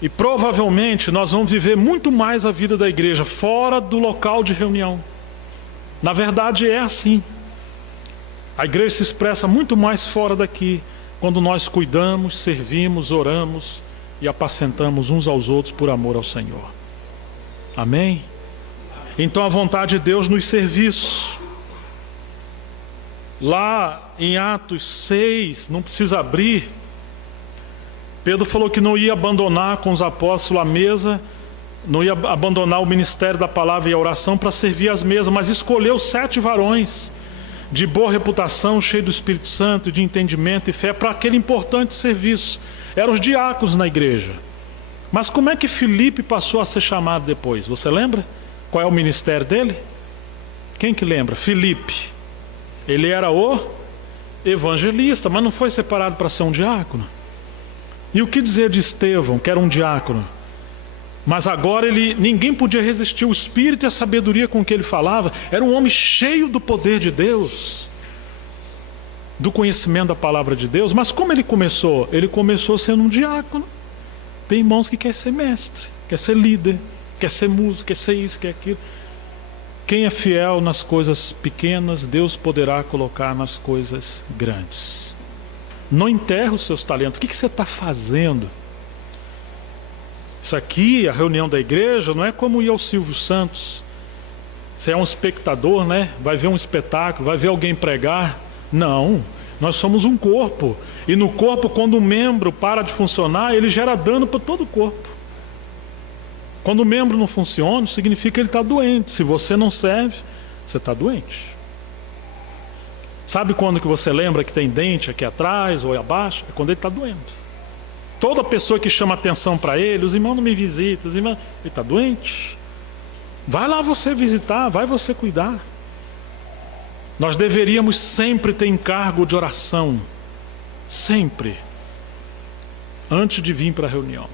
E provavelmente nós vamos viver muito mais a vida da igreja fora do local de reunião. Na verdade é assim. A igreja se expressa muito mais fora daqui, quando nós cuidamos, servimos, oramos e apacentamos uns aos outros por amor ao Senhor. Amém? Então a vontade de Deus nos serviços. Lá em Atos 6, não precisa abrir, Pedro falou que não ia abandonar com os apóstolos a mesa, não ia abandonar o ministério da palavra e a oração para servir as mesas, mas escolheu 7 varões de boa reputação, cheios do Espírito Santo, de entendimento e fé, para aquele importante serviço. Eram os diáconos na igreja. Mas como é que Filipe passou a ser chamado depois? Você lembra? Qual é o ministério dele? Quem que lembra? Filipe. Ele era o evangelista, mas não foi separado para ser um diácono. E o que dizer de Estevão, que era um diácono? Mas agora ninguém podia resistir o espírito e a sabedoria com que ele falava. Era um homem cheio do poder de Deus, do conhecimento da palavra de Deus. Mas como ele começou? Ele começou sendo um diácono. Tem irmãos que quer ser mestre, quer ser líder, quer ser músico, quer ser isso, quer aquilo. Quem é fiel nas coisas pequenas, Deus poderá colocar nas coisas grandes. Não enterre os seus talentos. O que você está fazendo? Isso aqui, a reunião da igreja, não é como ir ao Silvio Santos. Você é um espectador, né? Vai ver um espetáculo, vai ver alguém pregar. Não, nós somos um corpo. E no corpo, quando um membro para de funcionar, ele gera dano para todo o corpo. Quando o membro não funciona, significa que ele está doente. Se você não serve, você está doente. Sabe quando que você lembra que tem dente aqui atrás ou abaixo? É quando ele está doendo. Toda pessoa que chama atenção para ele, os irmãos não me visitam, os irmãos, ele está doente. Vai lá você visitar, vai você cuidar. Nós deveríamos sempre ter encargo de oração. Sempre. Antes de vir para a reunião.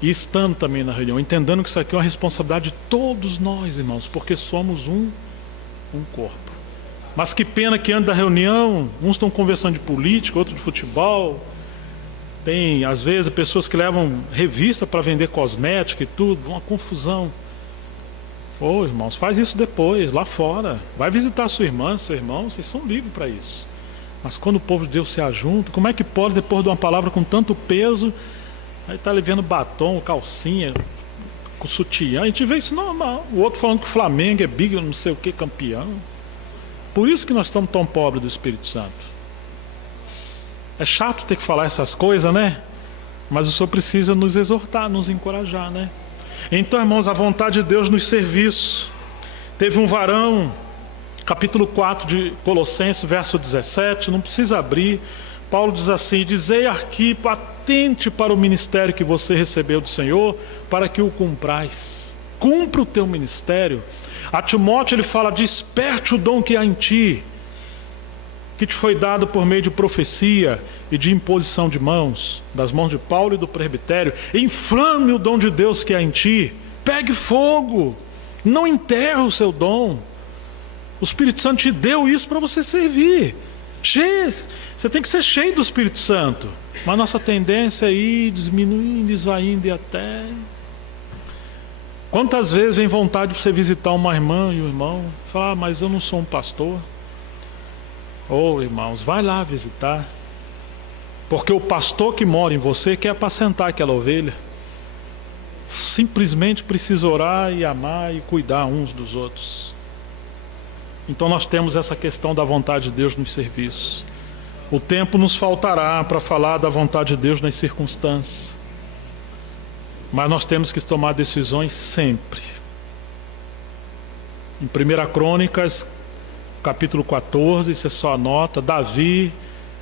E estando também na reunião, entendendo que isso aqui é uma responsabilidade de todos nós, irmãos, porque somos um corpo. Mas que pena que antes da reunião, uns estão conversando de política, outros de futebol. Tem, às vezes, pessoas que levam revista para vender cosmética e tudo, uma confusão. Ô, irmãos, faz isso depois, lá fora. Vai visitar sua irmã, seu irmão, vocês são livres para isso. Mas quando o povo de Deus se ajunta, como é que pode, depois de uma palavra com tanto peso, aí está levando batom, calcinha, com sutiã, a gente vê isso normal. O outro falando que o Flamengo é big, não sei o que, campeão. Por isso que nós estamos tão pobres do Espírito Santo. É chato ter que falar essas coisas, né? Mas o Senhor precisa nos exortar, nos encorajar, né? Então, irmãos, a vontade de Deus nos serviços. Teve um varão, capítulo 4 de Colossenses, verso 17, não precisa abrir. Paulo diz assim: dizei Arquipo, atente para o ministério que você recebeu do Senhor, para que o cumprais. Cumpra o teu ministério. A Timóteo ele fala: desperte o dom que há em ti, que te foi dado por meio de profecia e de imposição de mãos, das mãos de Paulo e do presbitério. Inflame o dom de Deus que há em ti, pegue fogo, não enterre o seu dom. O Espírito Santo te deu isso para você servir. Você tem que ser cheio do Espírito Santo. Mas nossa tendência é ir diminuindo, esvaindo e até... Quantas vezes vem vontade de você visitar uma irmã e um irmão, falar: mas eu não sou um pastor. Ô, irmãos, vai lá visitar. Porque o pastor que mora em você quer apacentar aquela ovelha. Simplesmente precisa orar e amar e cuidar uns dos outros. Então nós temos essa questão da vontade de Deus nos serviços. O tempo nos faltará para falar da vontade de Deus nas circunstâncias. Mas nós temos que tomar decisões sempre. Em 1 Crônicas, capítulo 14, você só anota, Davi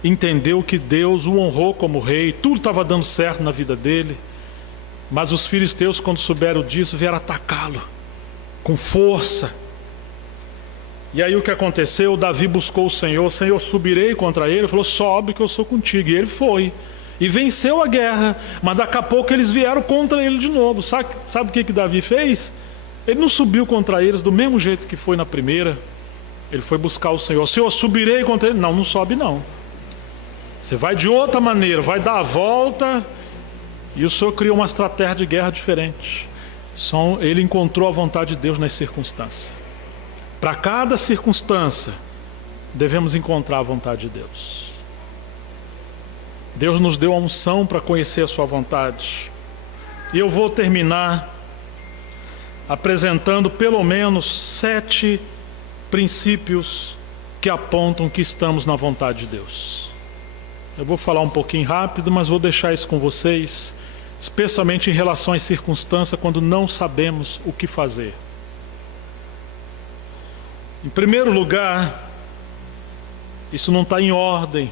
entendeu que Deus o honrou como rei, tudo estava dando certo na vida dele, mas os filisteus, quando souberam disso, vieram atacá-lo com força. E aí o que aconteceu? Davi buscou o Senhor: Senhor, subirei contra ele. Ele falou: sobe que eu sou contigo. E ele foi e venceu a guerra, mas daqui a pouco eles vieram contra ele de novo. Sabe o que Davi fez? Ele não subiu contra eles do mesmo jeito que foi na primeira. Ele foi buscar o Senhor: Senhor, subirei contra ele. Não, não sobe não. Você vai de outra maneira, vai dar a volta. E o Senhor criou uma estratégia de guerra diferente. Ele encontrou a vontade de Deus nas circunstâncias. Para cada circunstância, devemos encontrar a vontade de Deus. Deus nos deu a unção para conhecer a sua vontade. E eu vou terminar apresentando pelo menos 7 princípios que apontam que estamos na vontade de Deus. Eu vou falar um pouquinho rápido, mas vou deixar isso com vocês, especialmente em relação às circunstâncias quando não sabemos o que fazer. Em primeiro lugar, isso não está em ordem,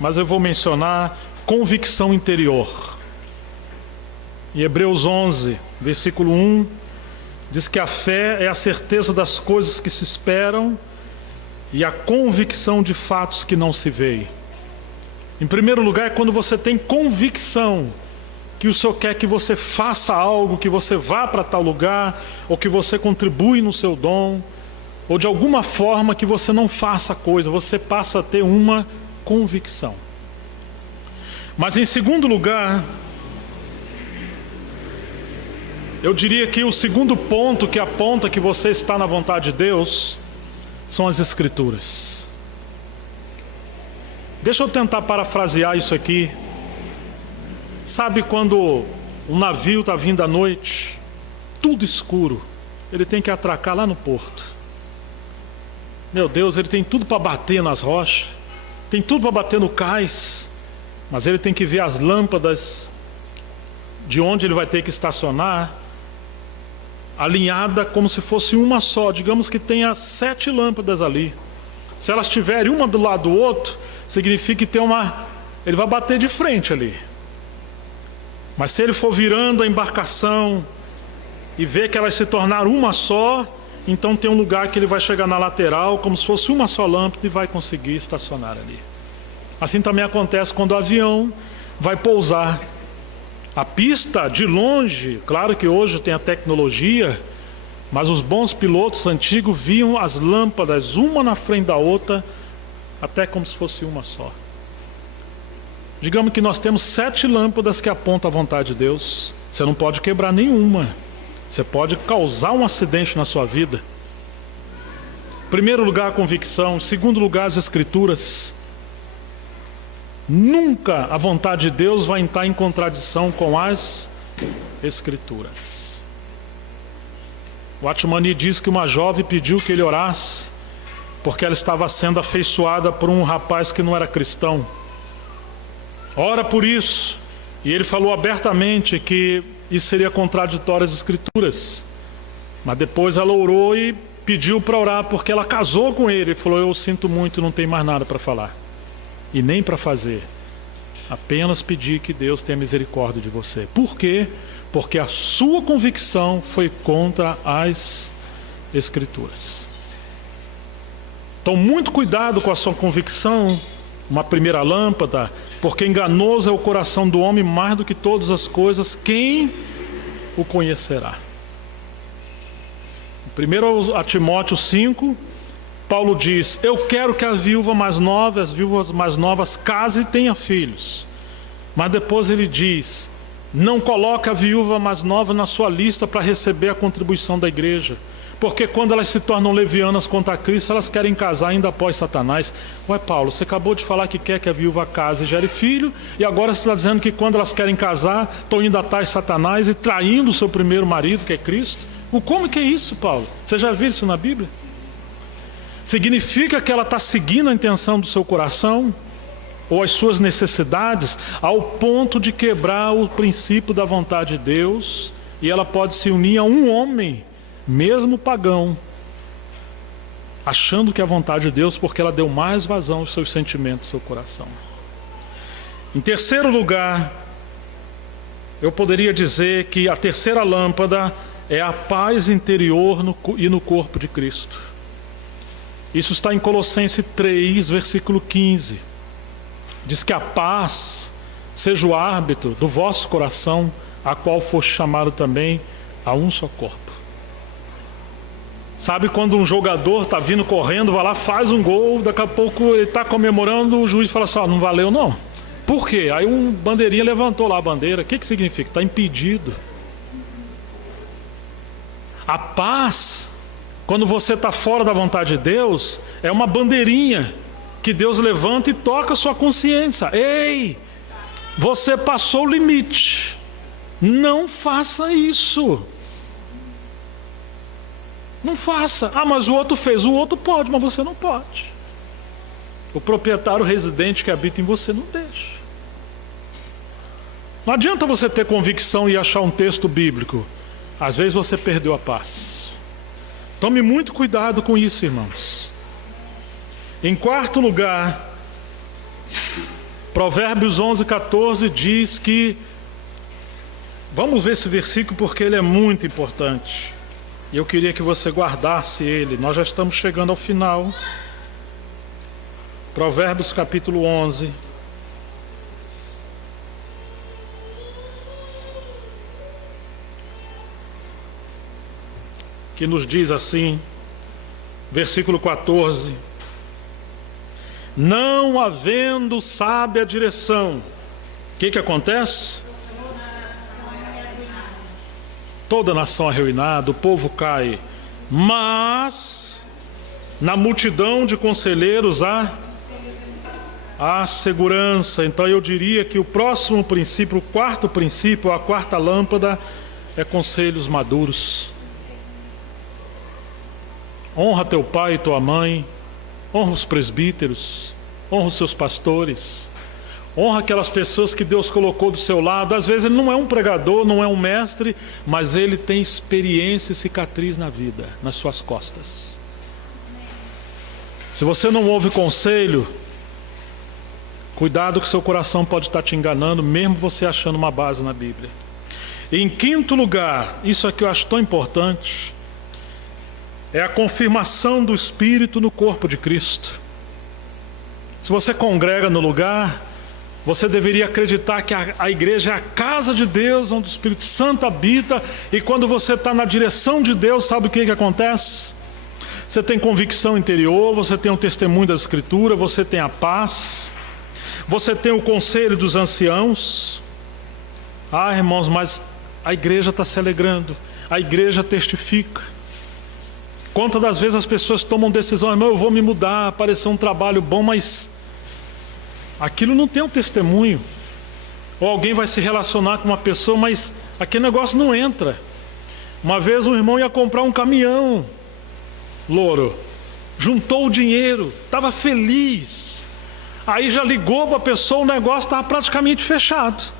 mas eu vou mencionar convicção interior. Em Hebreus 11, versículo 1, Diz que a fé é a certeza das coisas que se esperam e a convicção de fatos que não se veem. Em primeiro lugar, é quando você tem convicção que o Senhor quer que você faça algo, que você vá para tal lugar, ou que você contribui no seu dom, ou de alguma forma que você não faça a coisa, você passa a ter uma convicção. Mas em segundo lugar, eu diria que o segundo ponto que aponta que você está na vontade de Deus são as Escrituras. Deixa eu tentar parafrasear isso aqui. Sabe quando um navio está vindo à noite, tudo escuro, ele tem que atracar lá no porto. Meu Deus, ele tem tudo para bater nas rochas, tem tudo para bater no cais, mas ele tem que ver as lâmpadas de onde ele vai ter que estacionar, alinhada como se fosse uma só. Digamos que tenha 7 lâmpadas ali. Se elas estiverem uma do lado do outro, significa que tem ele vai bater de frente ali. Mas se ele for virando a embarcação e ver que elas se tornaram uma só, então tem um lugar que ele vai chegar na lateral, como se fosse uma só lâmpada, e vai conseguir estacionar ali. Assim também acontece quando o avião vai pousar. A pista de longe, claro que hoje tem a tecnologia, mas os bons pilotos antigos viam as lâmpadas uma na frente da outra, até como se fosse uma só. Digamos que nós temos 7 lâmpadas que apontam a vontade de Deus. Você não pode quebrar nenhuma. Você pode causar um acidente na sua vida. Em primeiro lugar, a convicção. Em segundo lugar, as Escrituras. Nunca a vontade de Deus vai entrar em contradição com as Escrituras. O Atmani diz que uma jovem pediu que ele orasse porque ela estava sendo afeiçoada por um rapaz que não era cristão. Ora por isso. E ele falou abertamente que isso seria contraditório às Escrituras. Mas depois ela orou e pediu para orar porque ela casou com ele. Ele falou: eu sinto muito, não tenho mais nada para falar e nem para fazer. Apenas pedir que Deus tenha misericórdia de você. Por quê? Porque a sua convicção foi contra as Escrituras. Então, muito cuidado com a sua convicção. Uma primeira lâmpada, porque enganoso é o coração do homem mais do que todas as coisas, quem o conhecerá? 1 a Timóteo 5, Paulo diz: eu quero que as viúvas mais novas casem e tenham filhos. Mas depois ele diz: não coloque a viúva mais nova na sua lista para receber a contribuição da igreja. Porque quando elas se tornam levianas contra Cristo, elas querem casar ainda após Satanás. Ué, Paulo, você acabou de falar que quer que a viúva case e gere filho, e agora você está dizendo que quando elas querem casar, estão indo atrás de Satanás e traindo o seu primeiro marido, que é Cristo? Como que é isso, Paulo? Você já viu isso na Bíblia? Significa que ela está seguindo a intenção do seu coração, ou as suas necessidades, ao ponto de quebrar o princípio da vontade de Deus, e ela pode se unir a um homem, mesmo pagão, achando que é a vontade de Deus, porque ela deu mais vazão aos seus sentimentos, ao seu coração. Em terceiro lugar, eu poderia dizer que a terceira lâmpada é a paz interior e no corpo de Cristo. Isso está em Colossenses 3, versículo 15. Diz que a paz seja o árbitro do vosso coração, a qual foste chamado também a um só corpo. Sabe quando um jogador está vindo correndo, vai lá, faz um gol, daqui a pouco ele está comemorando, o juiz fala assim: não valeu não. Por quê? Aí um bandeirinha levantou lá a bandeira. O que significa? Está impedido. A paz, quando você está fora da vontade de Deus, é uma bandeirinha que Deus levanta e toca a sua consciência. Ei, você passou o limite. Não faça isso. Não faça. Ah, mas o outro fez. O outro pode, mas você não pode. O proprietário residente que habita em você não deixa. Não adianta você ter convicção e achar um texto bíblico. Às vezes você perdeu a paz. Tome muito cuidado com isso, irmãos. Em quarto lugar, Provérbios 11:14 diz que... Vamos ver esse versículo porque ele é muito importante. E eu queria que você guardasse ele. Nós já estamos chegando ao final. Provérbios capítulo 11. Que nos diz assim, versículo 14: não havendo sábia direção, o que acontece? Toda nação arruinada, o povo cai, mas na multidão de conselheiros há segurança. Então eu diria que o próximo princípio, o quarto princípio, a quarta lâmpada, é conselhos maduros. Honra teu pai e tua mãe, honra os presbíteros, honra os seus pastores, honra aquelas pessoas que Deus colocou do seu lado. Às vezes ele não é um pregador, não é um mestre, mas ele tem experiência e cicatriz na vida, nas suas costas. Se você não ouve conselho, cuidado que seu coração pode estar te enganando, mesmo você achando uma base na Bíblia. E em quinto lugar, isso aqui eu acho tão importante, é a confirmação do Espírito no corpo de Cristo. Se você congrega no lugar, você deveria acreditar que a igreja é a casa de Deus, onde o Espírito Santo habita, e quando você está na direção de Deus, sabe o que acontece? Você tem convicção interior, você tem o testemunho da Escritura, você tem a paz, você tem o conselho dos anciãos. Ah, irmãos, mas a igreja está se alegrando, a igreja testifica. Quantas das vezes as pessoas tomam decisão, irmão, eu vou me mudar, apareceu um trabalho bom, mas aquilo não tem um testemunho. Ou alguém vai se relacionar com uma pessoa, mas aquele negócio não entra. Uma vez um irmão ia comprar um caminhão, louro, juntou o dinheiro, estava feliz. Aí já ligou para a pessoa, o negócio estava praticamente fechado.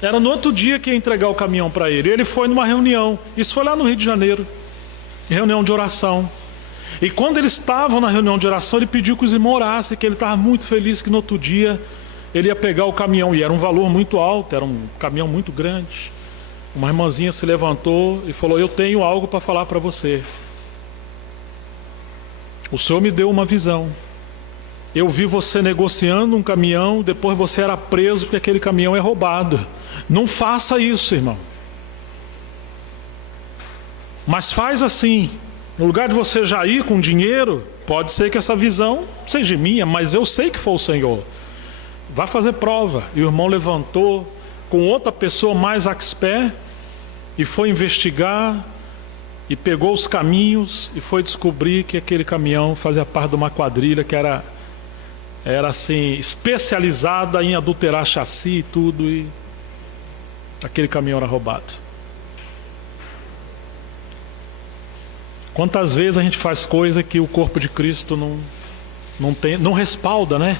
Era no outro dia que ia entregar o caminhão para ele. Ele foi numa reunião, isso foi lá no Rio de Janeiro, reunião de oração. E quando eles estavam na reunião de oração, ele pediu que os irmãos orassem, que ele estava muito feliz que no outro dia ele ia pegar o caminhão. E era um valor muito alto, era um caminhão muito grande. Uma irmãzinha se levantou e falou: eu tenho algo para falar para você. O Senhor me deu uma visão. Eu vi você negociando um caminhão, depois você era preso porque aquele caminhão é roubado. Não faça isso, irmão. Mas faz assim, no lugar de você já ir com dinheiro, pode ser que essa visão seja minha, mas eu sei que foi o Senhor. Vai fazer prova. E o irmão levantou com outra pessoa mais expert e foi investigar e pegou os caminhos e foi descobrir que aquele caminhão fazia parte de uma quadrilha que era assim, especializada em adulterar chassi e tudo, e aquele caminhão era roubado. Quantas vezes a gente faz coisa que o corpo de Cristo não respalda, né?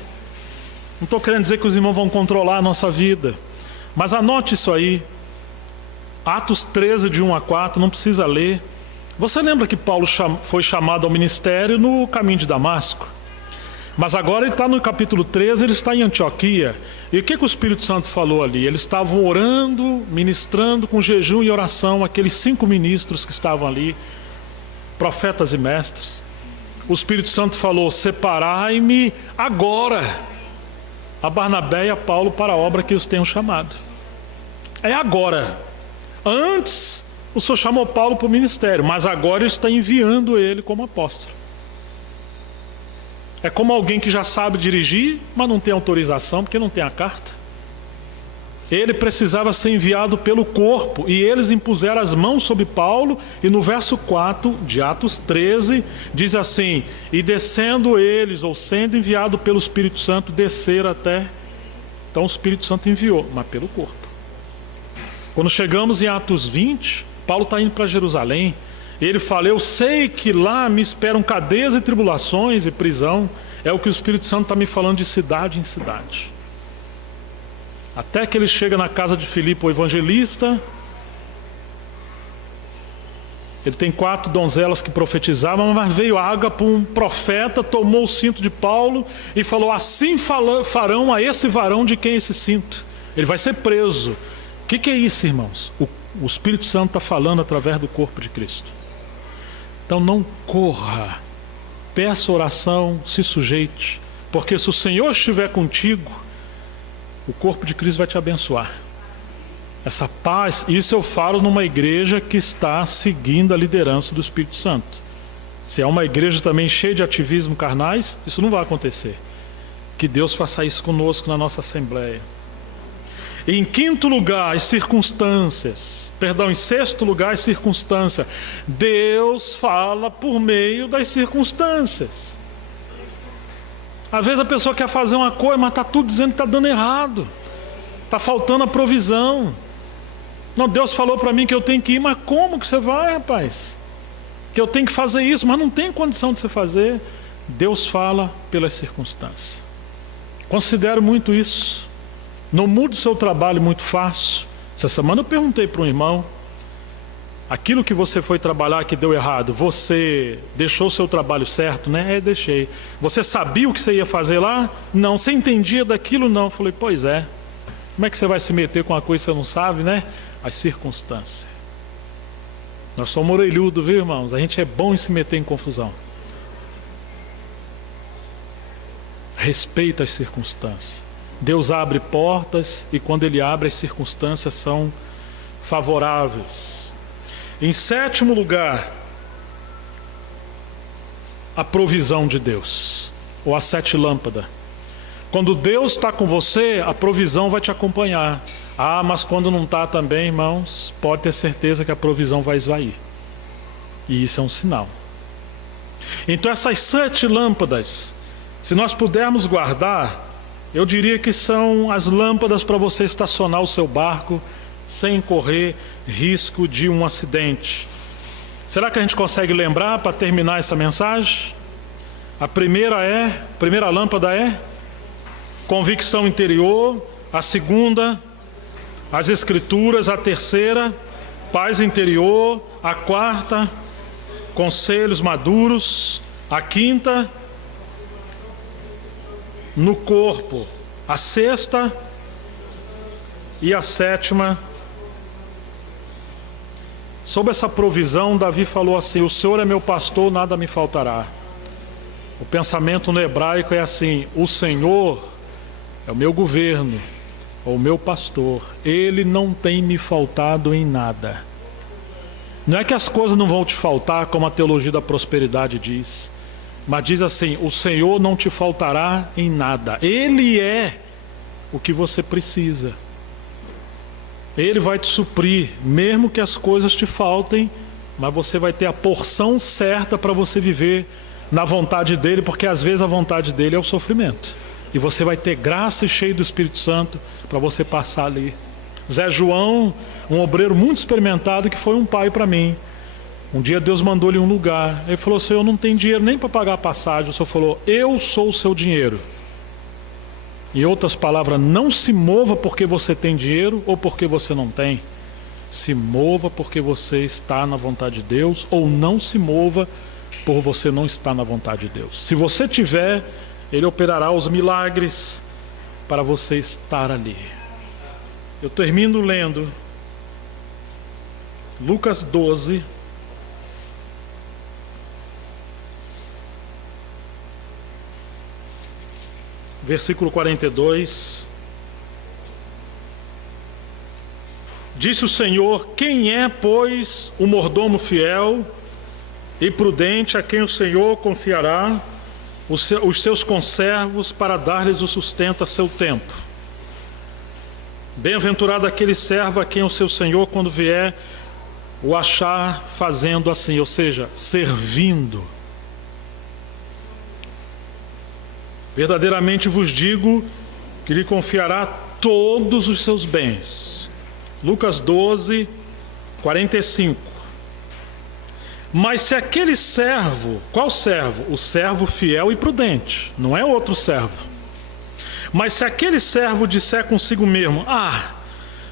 Não estou querendo dizer que os irmãos vão controlar a nossa vida, mas anote isso aí. Atos 13, de 1 a 4, não precisa ler. Você lembra que Paulo foi chamado ao ministério no caminho de Damasco? Mas agora ele está no capítulo 13, ele está em Antioquia. E o que o Espírito Santo falou ali? Eles estavam orando, ministrando com jejum e oração, aqueles 5 ministros que estavam ali, profetas e mestres. O Espírito Santo falou: separai-me agora a Barnabé e a Paulo para a obra que os tenham chamado. É agora. Antes o Senhor chamou Paulo para o ministério, mas agora ele está enviando ele como apóstolo. É como alguém que já sabe dirigir, mas não tem autorização porque não tem a carta. Ele precisava ser enviado pelo corpo, e eles impuseram as mãos sobre Paulo, e no verso 4 de Atos 13, diz assim: e descendo eles, ou sendo enviado pelo Espírito Santo, desceram até... Então o Espírito Santo enviou, mas pelo corpo. Quando chegamos em Atos 20, Paulo está indo para Jerusalém, e ele fala: eu sei que lá me esperam cadeias e tribulações e prisão. É o que o Espírito Santo está me falando de cidade em cidade. Até que ele chega na casa de Filipe, o evangelista. Ele tem 4 donzelas que profetizavam, mas veio Ágapo, um profeta, tomou o cinto de Paulo e falou: assim farão a esse varão de quem é esse cinto. Ele vai ser preso. O que é isso, irmãos? O Espírito Santo está falando através do corpo de Cristo. Então não corra, peça oração, se sujeite, porque se o Senhor estiver contigo, o corpo de Cristo vai te abençoar. Essa paz, isso eu falo numa igreja que está seguindo a liderança do Espírito Santo. Se é uma igreja também cheia de ativismo carnais, isso não vai acontecer. Que Deus faça isso conosco na nossa assembleia. Em quinto lugar, as circunstâncias. Em sexto lugar, as circunstâncias. Deus fala por meio das circunstâncias. Às vezes a pessoa quer fazer uma coisa, mas está tudo dizendo que está dando errado. Está faltando a provisão. Não, Deus falou para mim que eu tenho que ir, mas como que você vai, rapaz? Que eu tenho que fazer isso, mas não tem condição de você fazer. Deus fala pelas circunstâncias. Considero muito isso. Não mude o seu trabalho muito fácil. Essa semana eu perguntei para um irmão, aquilo que você foi trabalhar que deu errado, você deixou o seu trabalho certo, né? Deixei. Você sabia o que você ia fazer lá? Não. Você entendia daquilo? Não. Eu falei, pois é. Como é que você vai se meter com uma coisa que você não sabe, né? As circunstâncias. Nós somos orelhudos, viu, irmãos? A gente é bom em se meter em confusão. Respeita as circunstâncias. Deus abre portas e quando Ele abre, as circunstâncias são favoráveis. Em sétimo lugar, a provisão de Deus, ou as 7 lâmpadas. Quando Deus está com você, a provisão vai te acompanhar. Ah, mas quando não está também, irmãos, pode ter certeza que a provisão vai esvair. E isso é um sinal. Então essas 7 lâmpadas, se nós pudermos guardar, eu diria que são as lâmpadas para você estacionar o seu barco sem correr risco de um acidente. Será que a gente consegue lembrar para terminar essa mensagem? A primeira lâmpada é convicção interior. A segunda, as escrituras. A terceira, paz interior. A quarta, conselhos maduros. A quinta, no corpo. A sexta e a sétima. Sobre essa provisão, Davi falou assim: o Senhor é meu pastor, nada me faltará. O pensamento no hebraico é assim: o Senhor é o meu governo, é o meu pastor, Ele não tem me faltado em nada. Não é que as coisas não vão te faltar, como a teologia da prosperidade diz, mas diz assim: o Senhor não te faltará em nada. Ele é o que você precisa. Ele vai te suprir, mesmo que as coisas te faltem, mas você vai ter a porção certa para você viver na vontade dele, porque às vezes a vontade dele é o sofrimento. E você vai ter graça e cheio do Espírito Santo para você passar ali. Zé João, um obreiro muito experimentado, que foi um pai para mim. Um dia Deus mandou-lhe um lugar. Ele falou: Senhor, eu não tenho dinheiro nem para pagar a passagem. O Senhor falou: eu sou o seu dinheiro. Em outras palavras, não se mova porque você tem dinheiro ou porque você não tem. Se mova porque você está na vontade de Deus, ou não se mova por você não estar na vontade de Deus. Se você tiver, Ele operará os milagres para você estar ali. Eu termino lendo Lucas 12. Versículo 42. Disse o Senhor: quem é, pois, o mordomo fiel e prudente, a quem o Senhor confiará os seus conservos para dar-lhes o sustento a seu tempo? Bem-aventurado aquele servo a quem o seu Senhor, quando vier, o achar fazendo assim, ou seja, servindo. Verdadeiramente vos digo que lhe confiará todos os seus bens. Lucas 12, 45. Mas se aquele servo, qual servo? O servo fiel e prudente, não é outro servo. Mas se aquele servo disser consigo mesmo: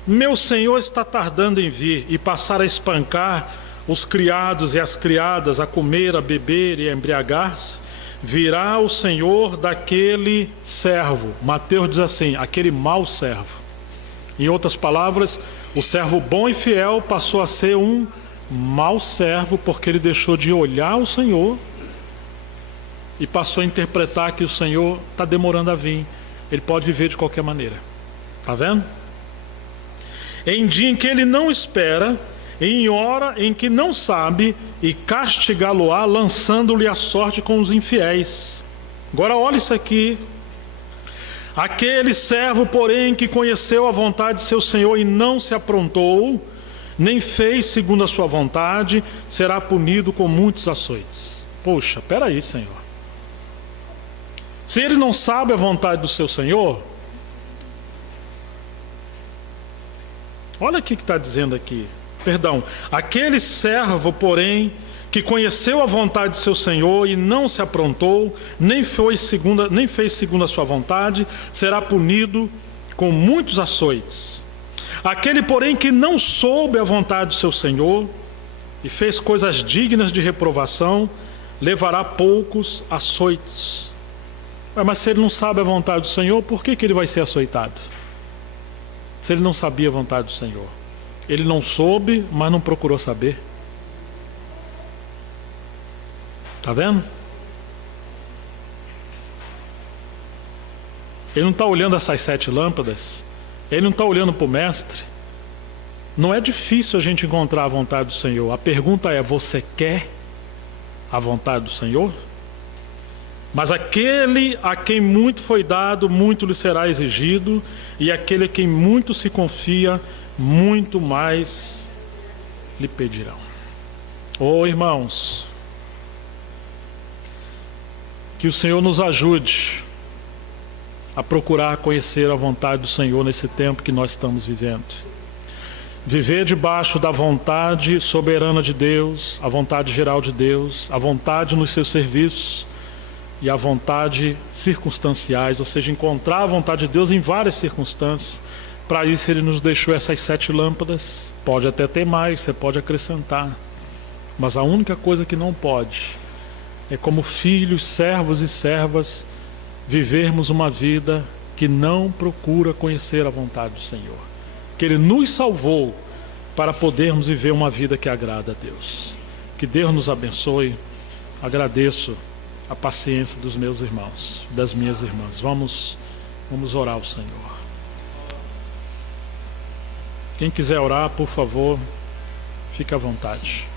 meu senhor está tardando em vir, e passar a espancar os criados e as criadas, a comer, a beber e a embriagar-se, virá o senhor daquele servo. Mateus diz assim: aquele mau servo. Em outras palavras, o servo bom e fiel passou a ser um mau servo, porque ele deixou de olhar o Senhor e passou a interpretar que o Senhor está demorando a vir. Ele pode viver de qualquer maneira. Está vendo? Em dia em que ele não espera, em hora em que não sabe, e castigá-lo-á, lançando-lhe a sorte com os infiéis. Agora olha isso aqui. Aquele servo, porém, que conheceu a vontade de seu Senhor e não se aprontou, nem fez segundo a sua vontade, será punido com muitos açoites. Poxa, peraí, Senhor. Se ele não sabe a vontade do seu Senhor, olha o que está dizendo aqui. Perdão. Aquele servo, porém, que conheceu a vontade de seu Senhor e não se aprontou, nem fez segundo a sua vontade, será punido com muitos açoites. Aquele, porém, que não soube a vontade do seu Senhor e fez coisas dignas de reprovação, levará poucos açoites. Mas se ele não sabe a vontade do Senhor, por que ele vai ser açoitado? Se ele não sabia a vontade do Senhor. Ele não soube, mas não procurou saber. Está vendo? Ele não está olhando essas 7 lâmpadas. Ele não está olhando para o mestre. Não é difícil a gente encontrar a vontade do Senhor. A pergunta é: você quer a vontade do Senhor? Mas aquele a quem muito foi dado, muito lhe será exigido, e aquele a quem muito se confia, muito mais lhe pedirão. Oh, irmãos, que o Senhor nos ajude a procurar conhecer a vontade do Senhor nesse tempo que nós estamos vivendo. Viver debaixo da vontade soberana de Deus, a vontade geral de Deus, a vontade nos seus serviços e a vontade circunstanciais, ou seja, encontrar a vontade de Deus em várias circunstâncias. Para isso Ele nos deixou essas 7 lâmpadas. Pode até ter mais, você pode acrescentar, mas a única coisa que não pode é, como filhos, servos e servas, vivermos uma vida que não procura conhecer a vontade do Senhor. Que Ele nos salvou para podermos viver uma vida que agrada a Deus. Que Deus nos abençoe. Agradeço a paciência dos meus irmãos, das minhas irmãs. Vamos orar ao Senhor. Quem quiser orar, por favor, fique à vontade.